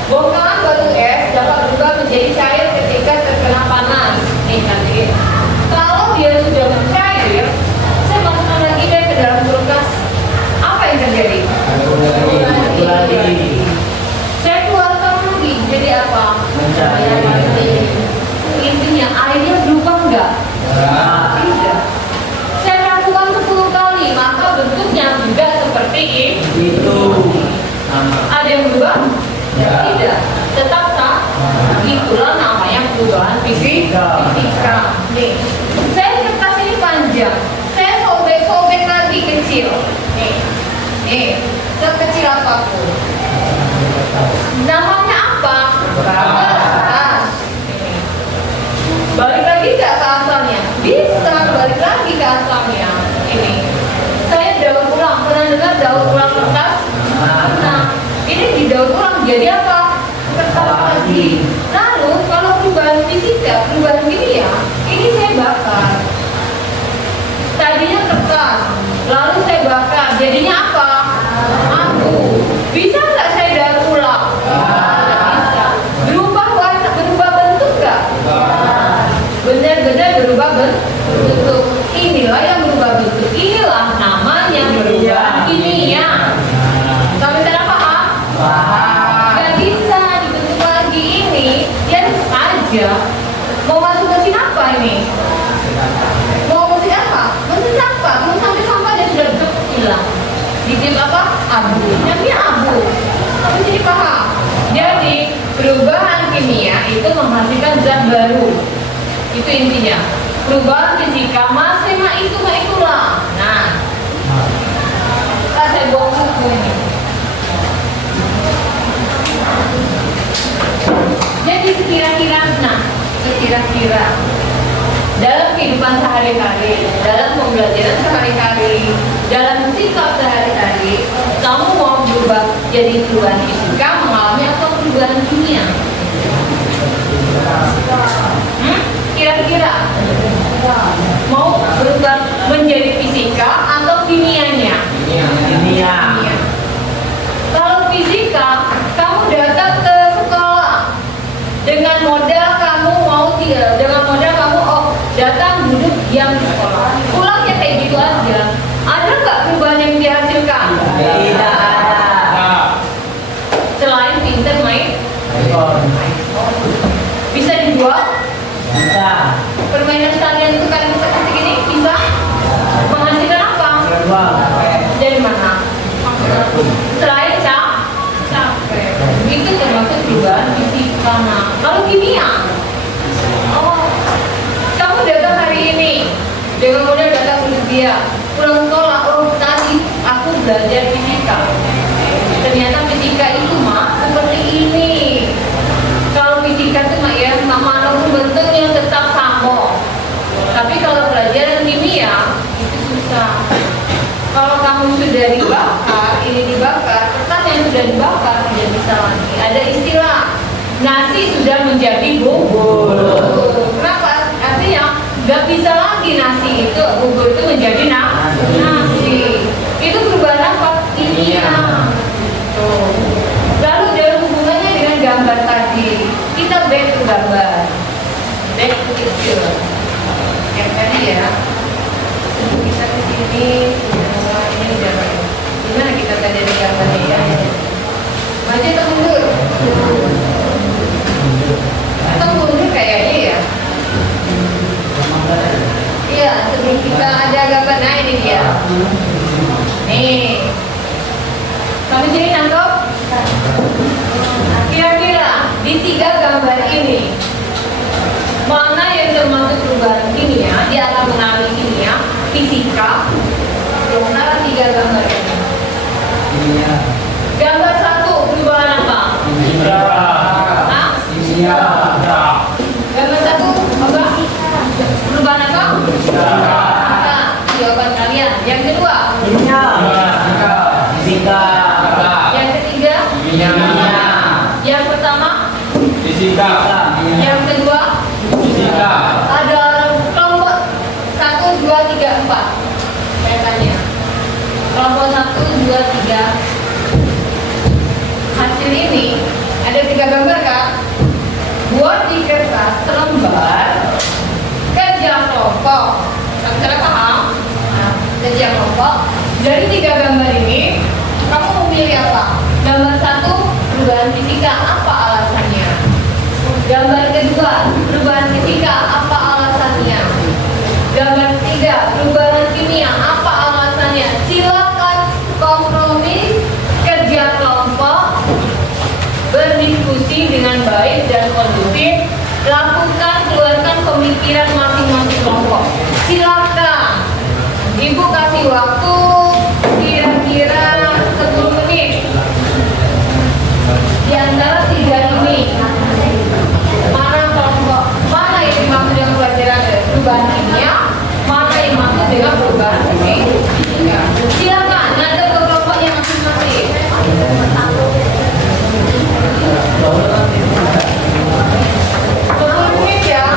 Bongkahan batu es dapat berubah menjadi cair ketika terkena panas. Nih nanti. Kalau dia sudah mencair, saya masukkan lagi deh ke dalam kulkas. Apa yang terjadi? Saya keluarkan lagi. Jadi apa? Intinya airnya berubah enggak? Tidak. Saya lakukan 10 kali, maka bentuknya juga seperti Itu. ada yang berubah? Tidak. Tetap sama. Itulah namanya perubahan fisika. Nih, saya kertas ini panjang. Saya sobek-sobek lagi kecil. Nih, sekecil apapun. Namanya apa? Kertas. Balik lagi nggak ke asalnya? Bisa balik lagi ke asalnya. Ini saya daur ulang. Pernah dengar daur ulang kertas? Nah, ini didaur ulang jadi apa? Kertas lagi. Lalu kalau perubahan fisika, perubahan kimia, ini saya bakar. Tadinya kertas, lalu saya bakar. Jadinya apa? Abu. Bisa nggak saya daur ulang? Bisa. Berubah warna, berubah bentuk nggak? Benar-benar berubah bentuk. Inilah yang berubah bentuk. Inilah namanya perubahan kimia. Sampai sana paham? Gak bisa dibentuk lagi ini. Dia aja. Mau masuk mesin apa ini? Mau mesin apa? Mesin sampah. Belum sampai sampah dia sudah hilang. Ditiup apa? Abu. Namanya abu. Sampai sini paham? Jadi perubahan kimia itu menghasilkan zat baru. Itu intinya. Perubahan fisika masih itulah. Nah, saya buang buku ini. Jadi sekira-kira dalam kehidupan sehari-hari, dalam pembelajaran sehari-hari, dalam sikap sehari-hari, kamu mau berubah jadi perubahan fisika, mengalami apa perubahan kimia? Kira-kira mau berubah menjadi fisika atau kimianya? Kimia. Kimia. Kalau fisika, kamu datang ke sekolah dengan modal kamu datang duduk diam di sekolah, pulangnya kayak gitu aja. Ada nggak perubahan yang dihasilkan? Tidak ada. Selain pinter main, bisa dijual. Bisa. Permainan kalian itu kan seperti ini bisa menghasilkan apa? Uang. Dari mana? Selain capek, itu termasuk perubahan fisika. Nah, kalau kimia, kamu datang hari ini dengan modal datang untuk dia pulang sekolah, tadi aku belajar fisika, ternyata fisika itu seperti ini. Kalau fisika itu ya walaupun bentuknya tetap sama, tapi kalau pelajaran kimia itu susah. Kalau kamu sudah dibakar, ini dibakar, kertas yang sudah dibakar tidak bisa lagi. Ada istilah nasi sudah menjadi bubur. Kenapa? Artinya nggak bisa lagi nasi itu, bubur itu menjadi nasi. Itu perubahan apa? Kimia. Tuh. Lalu dari hubungannya dengan gambar tadi, kita back to gambar, back to picture. Yang tadi ya, kita ke sini, ini udah baik. Gimana kita tadi ada gambarnya ya? Maju atau mundur? Atau mundur kayaknya ya? Iya, sebelum kita ada gambar, nah ini dia. Nih, kamu jadi nangkep? Kira-kira di 3 gambar ini, mana yang termasuk perubahan kimia, di alam mengalami kimia, fisika? Mana 3 gambar ini? Kimia. Gambar 1 perubahan apa? Kimia. Hah? Kimia. Gambar 1 apa? Perubahan apa? Fisika. Nah, jawaban kalian. Yang kedua? Kimia. Fisika. Yang ketiga? Kimia. Yang pertama? Fisika. Yang kedua? Fisika. Ada kelompok 1, 2, 3, 4. Saya tanya. Kelompok 1, 2, 3. Hasil ini ada 3 gambar kan? Buat di kertas selembar, kerja kelompok. Saudara paham? Nah, kerja kelompok. Dari 3 gambar ini, kamu memilih apa? Gambar 1, perubahan fisika, apa alasannya? Gambar kedua, perubahan fisika, apa alasannya? Gambar 3, perubahan kimia, apa alasannya? Silakan kompromi, kerja kelompok, berdiskusi dengan baik dan kondusif, lakukan, keluarkan pemikiran masing-masing kelompok. Silakan. Ibu kasih waktu kira-kira 10 menit. Di antara 3 ini, mana kelompok, mana yang dimaksud dengan pelajaran perubahan kimia, mana yang dimaksud dengan perubahan fisika. Silakan, ada ke kelompoknya masing-masing. 10 menit ya.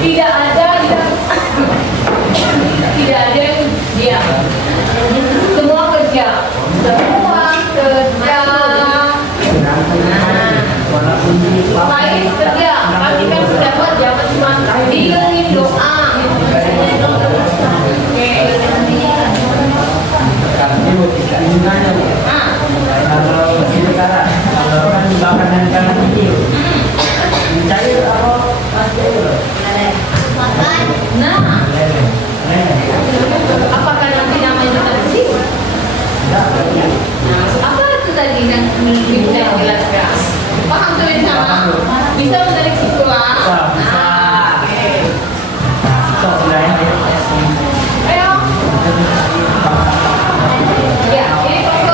Tidak ada yang tidak ada yang diam. Semua kerja. Semua kerja. Baik kerja. Kami kan sudah buat jangan cuma diiringin doa. Oke. Ini buat kita ini nanya Bu. Ah. Kalau masih sekarang, kalau kan makanan kanan ini, mencari apa pasti itu. Nah, apakah nanti namanya tadi? Nah, apa itu tadi yang bisa dijelaskan? Paham tuh yang sama? Bisa menarik kesimpulan? Bisa. Nah, oke. Sok sebenarnya. Ayo. Ya, ini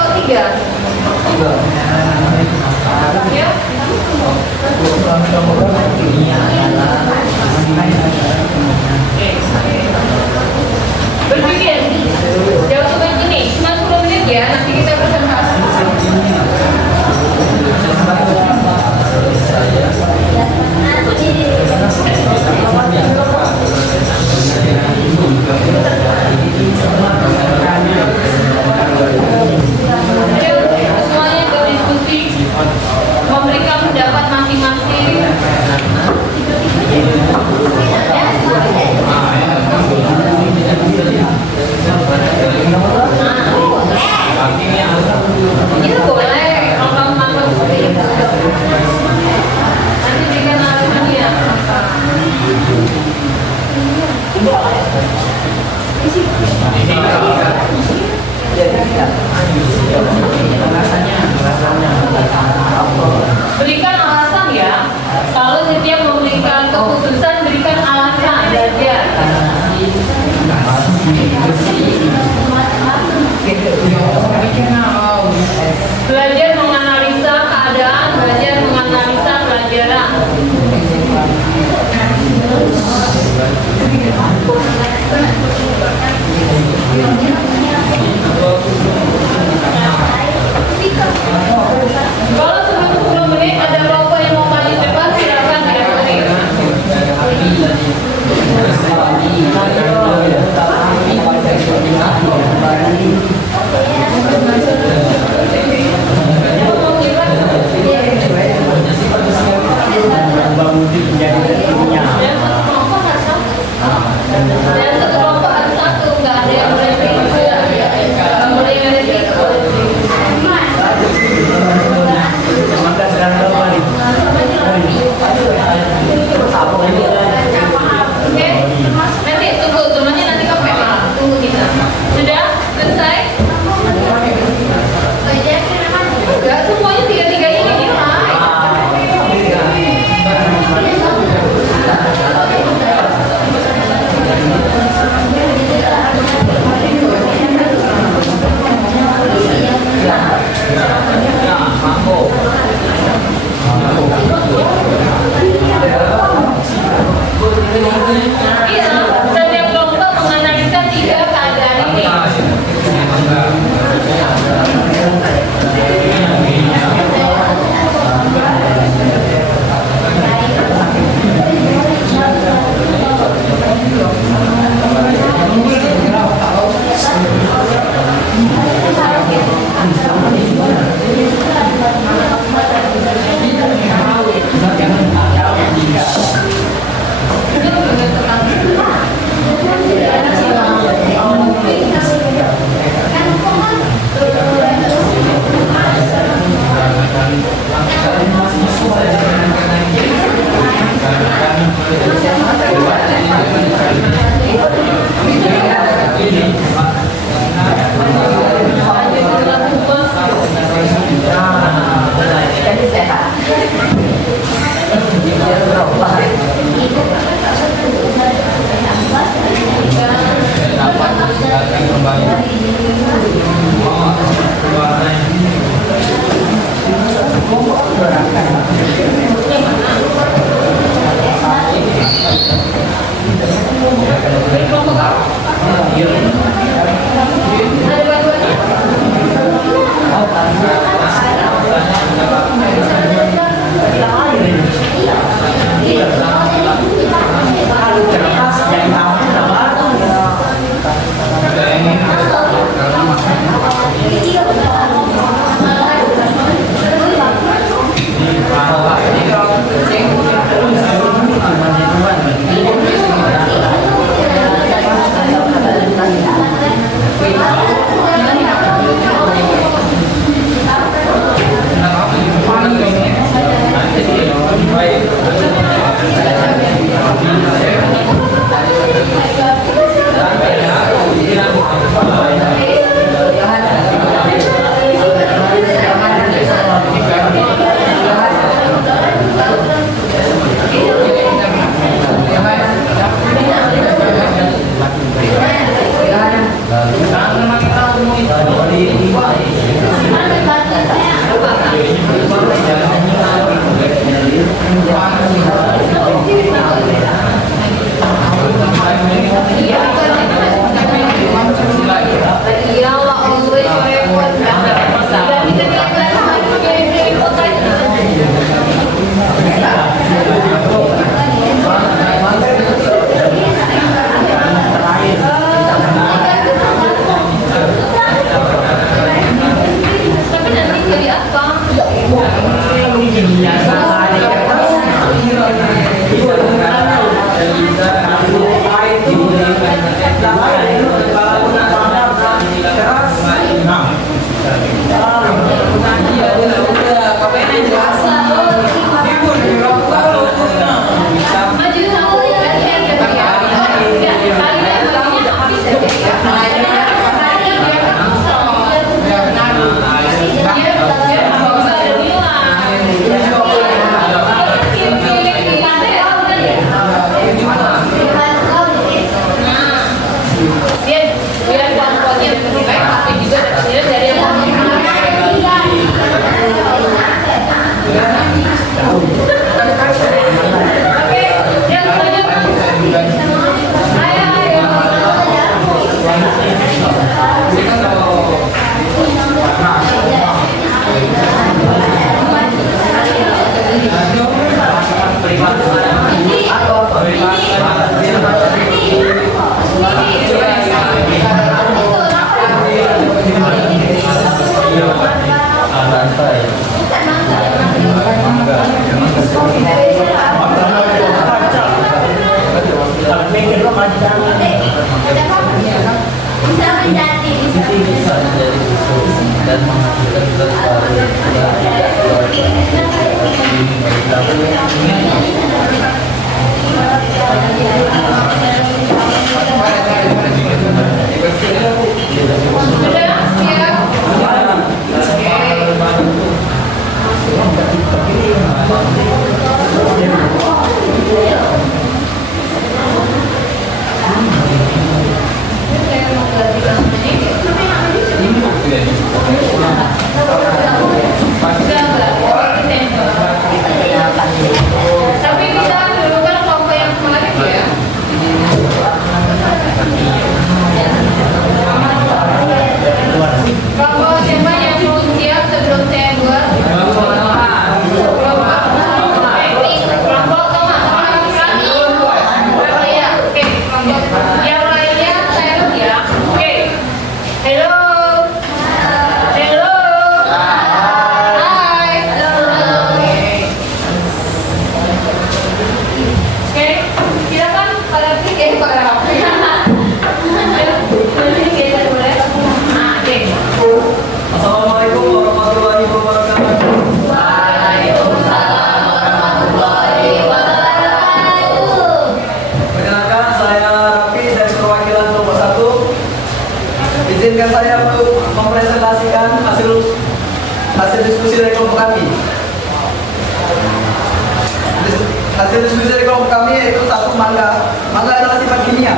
Diskusi dari kelompok kami yaitu satu mangga. Mangga adalah sifat kimia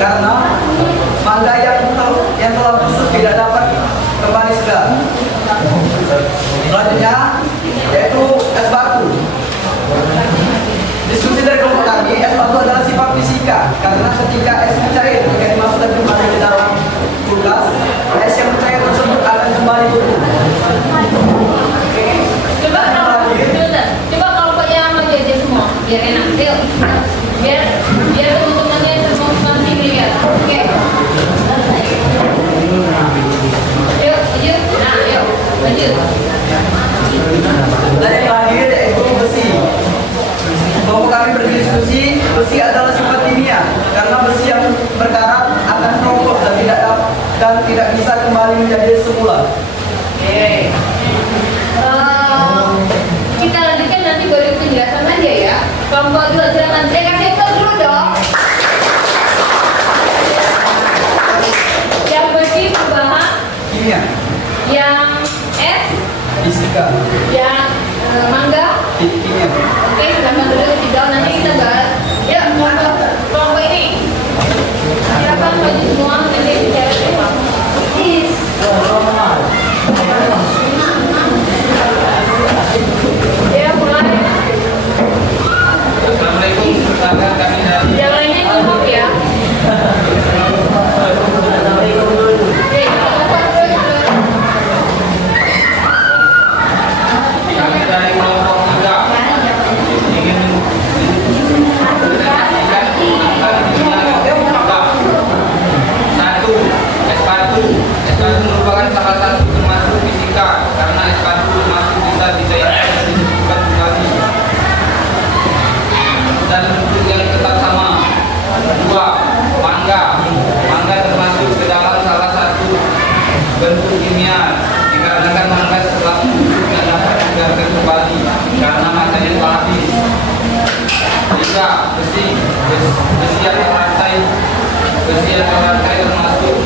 karena mangga yang telah busuk tidak dapat kembali segar. Selanjutnya yaitu es batu. Diskusi dari kelompok kami, es batu adalah sifat fisika karena ketika es mencair jika dimasukkan kembali ke dalam kulkas, es yang mencair tersebut akan kembali beku. Coba kelompoknya maju aja semua, biar enak. Yuk, biar teman-temannya semua lihat. Oke. Yuk, maju. Nah, yuk, maju. Dan yang terakhir yaitu besi. Kelompok kami berdiskusi, besi adalah sifat kimia karena besi yang berkarat akan rontok dan tidak bisa kembali menjadi semula. Oke. Kita lanjutkan nanti baru penjelasan aja ya. Kelompok dua jangan kasih tahu dulu dong. Yang besi perubahan, Kimia, yang es, fisika, yang mangga. kimia. Oke, silakan dulu tidak nanti kita bahas. Ya, kelompok ini. Silakan maju semua nanti bicara semua. Ya, mulai. Assalamualaikum, perkenalkan kami dari Yang lainnya kelompok ya. Oke, kelompok terus. kami dari kelompok 3 ingin menyaksikan angka kimia mangga. 1. Es batu. Es batu merupakan salah satu termasuk fisika karena es batu masih bisa dicairkan dan disebutkan kembali dan bentuk yang tetap sama. 2. Mangga. Mangga termasuk ke dalam salah satu bentuk kimia dikarenakan mangga setelah tidak dapat digarkan kembali karena masanya telah habis. 3. Besi. Besi yang terantai. Besi yang terantai termasuk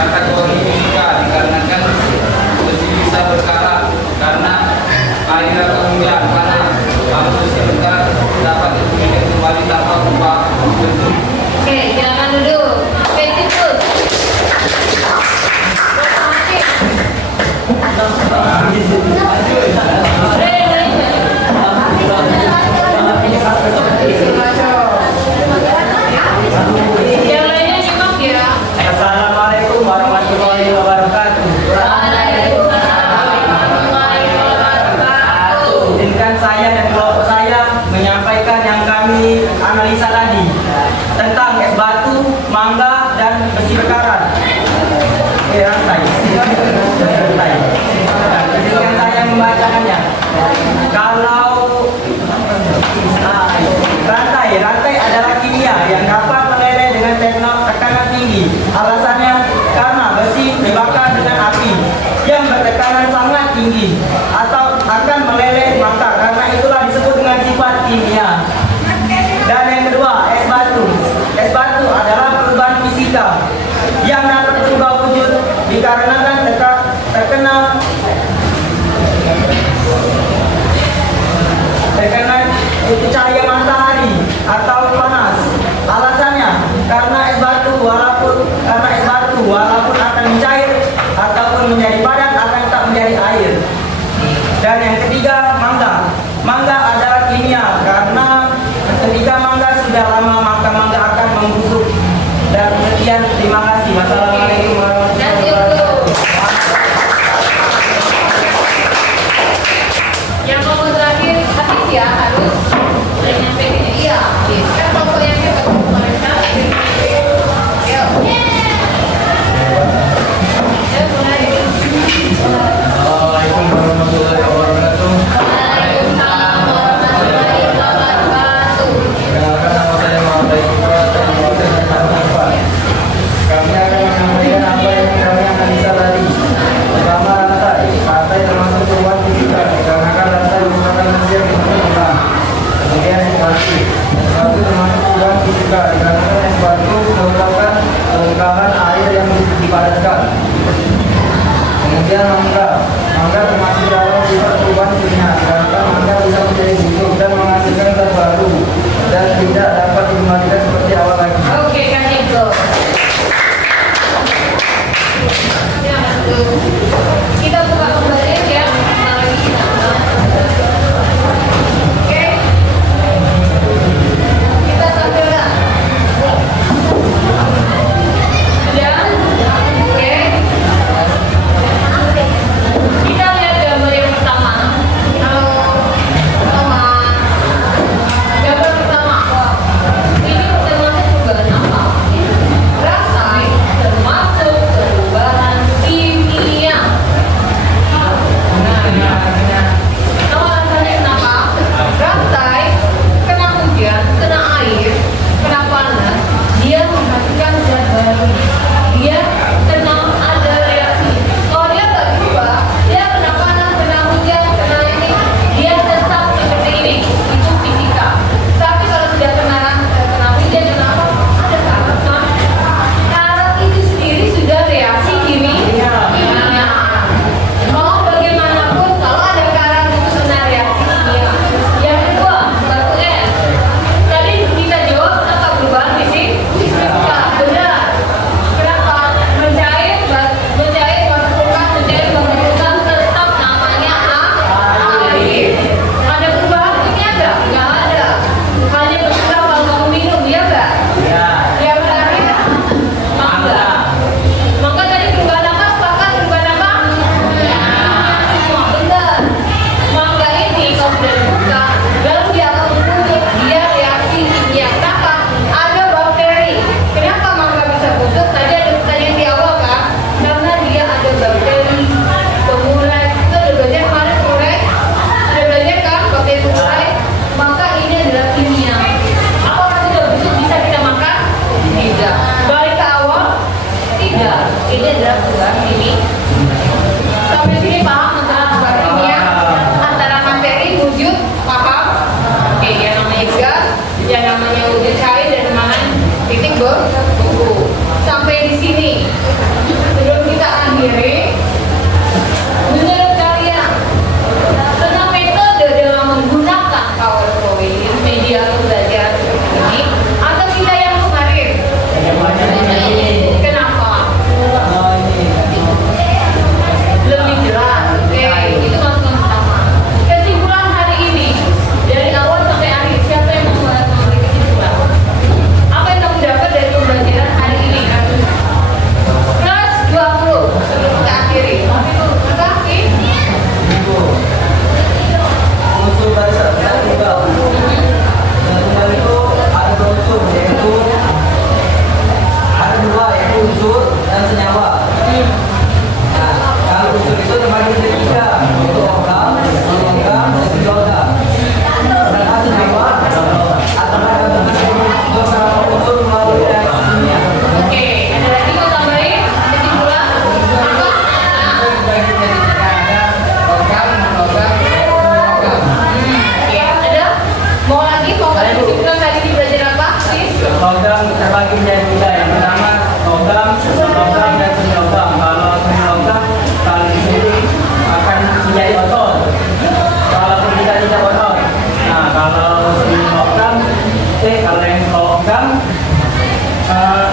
kategori fisika dikarenakan besi bisa berkarat karena air atau hujan panas. Lalu besi berkarat dapat digunakan kembali tanpa berubah bentuk. Oke, silakan duduk. Oke, tikus. Yang lainnya nyimak ya. Assalamualaikum warahmatullahi wabarakatuh. Waalaikumsalam warahmatullahi wabarakatuh. Izinkan saya dan kelompok saya menyampaikan yang kami analisa tadi tentang es batu, mangga, dan besi berkarat. Rantai. Izinkan saya membacakannya. Kalau rantai adalah kimia yang dapat meleleh dengan tekanan tinggi. Alasannya karena besi dibakar dengan api yang bertekanan sangat tinggi atau akan meleleh, maka karena itulah disebut dengan sifat kimia. Dan yang kedua, es batu. Es batu adalah perubahan fisika yang dapat berubah wujud dikarenakan terkena cahaya matahari atau panas. Alasannya karena es batu walaupun akan mencair ataupun menjadi padat akan tak menjadi air. Dan yang ketiga, mangga. Mangga adalah kimia karena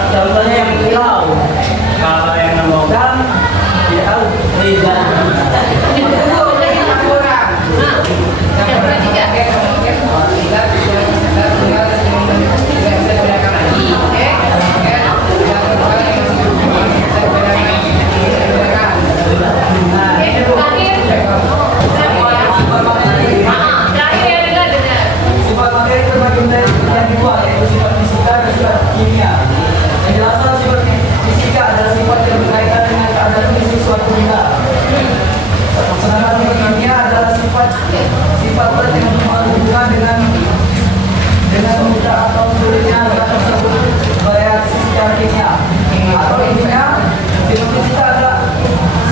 Contohnya yang pulau. Kalau yang non logam tidak tahu. Beda. Sifat materi terbagi menjadi dua, yaitu sifat fisika dan sifat kimia. Penjelasan sifat fisika adalah sifat yang berkaitan dengan keadaan fisik suatu benda. Sedangkan sifat kimia adalah sifat yang berhubungan dengan mudah atau sulitnya benda tersebut bereaksi secara kimia. Atau intinya, sifat fisika adalah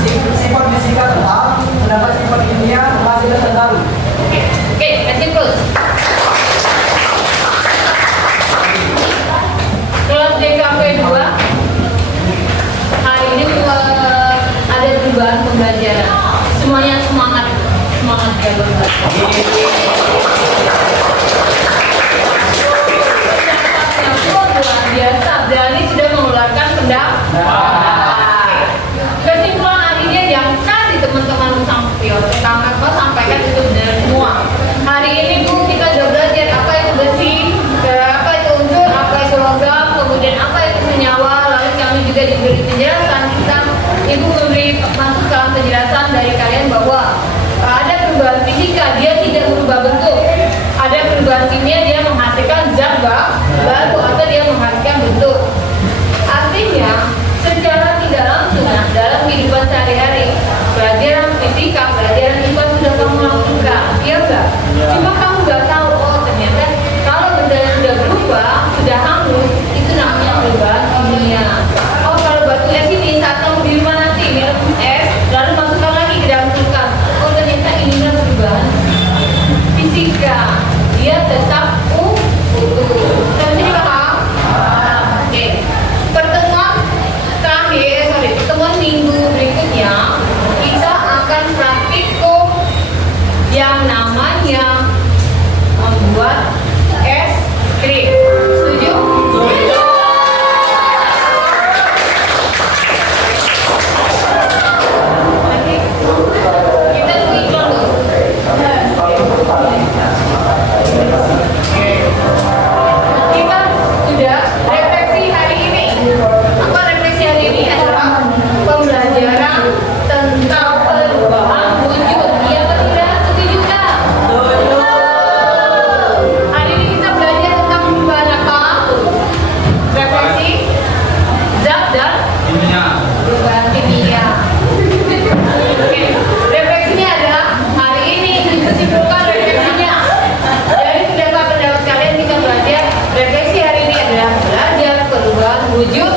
sifat fisika tetap, sedangkan sifat kimia masih tertentu. Oke, kasih terus. Kelas DKP 2 hari ini ada perubahan pembelajaran. Semuanya semangat jalur belajar. Luar biasa, Dani sudah mengeluarkan pendapat. Kesimpulan akhirnya yang tadi teman-teman sampaikan itu benar semua. Hari ini Bu kita sudah belajar apa itu besi, apa itu unsur, apa itu logam, kemudian apa itu senyawa. Lalu kami juga diberi penjelasan tentang Ibu memberi masukan penjelasan dari kalian bahwa ada perubahan fisika, dia tidak berubah bentuk. Ada perubahan kimia, dia menghasilkan zat baru atau dia menghasilkan bentuk. Artinya secara tidak langsung dalam kehidupan sehari-hari pelajaran fisika, pelajaran IPA sudah kamu lakukan, iya enggak? Cuma kamu nggak tahu, oh ternyata kalau benda yang sudah berubah, sudah hangus, itu namanya perubahan kimia. Oh kalau batu es ini saat kamu di rumah nanti minum es, lalu masukkan lagi ke dalam kulkas, oh ternyata inilah perubahan fisika, dia tetap utuh. Sampai sini paham? Oke. Pertemuan minggu berikutnya kita akan praktikum yang namanya membuat es krim. Setuju? Setuju. Oke. Kita tunggu iklan dulu. Kita sudah refleksi hari ini. Apa refleksi hari ini adalah pembelajaran tentang perubahan wujud. Iya atau tidak? Setuju nggak? Hari ini kita belajar tentang perubahan apa? Refleksi, zat dan Kimia. perubahan kimia. Oke, refleksinya adalah hari ini disimpulkan refleksinya. Dari pendapat kalian kita belajar refleksi hari ini adalah belajar perubahan wujud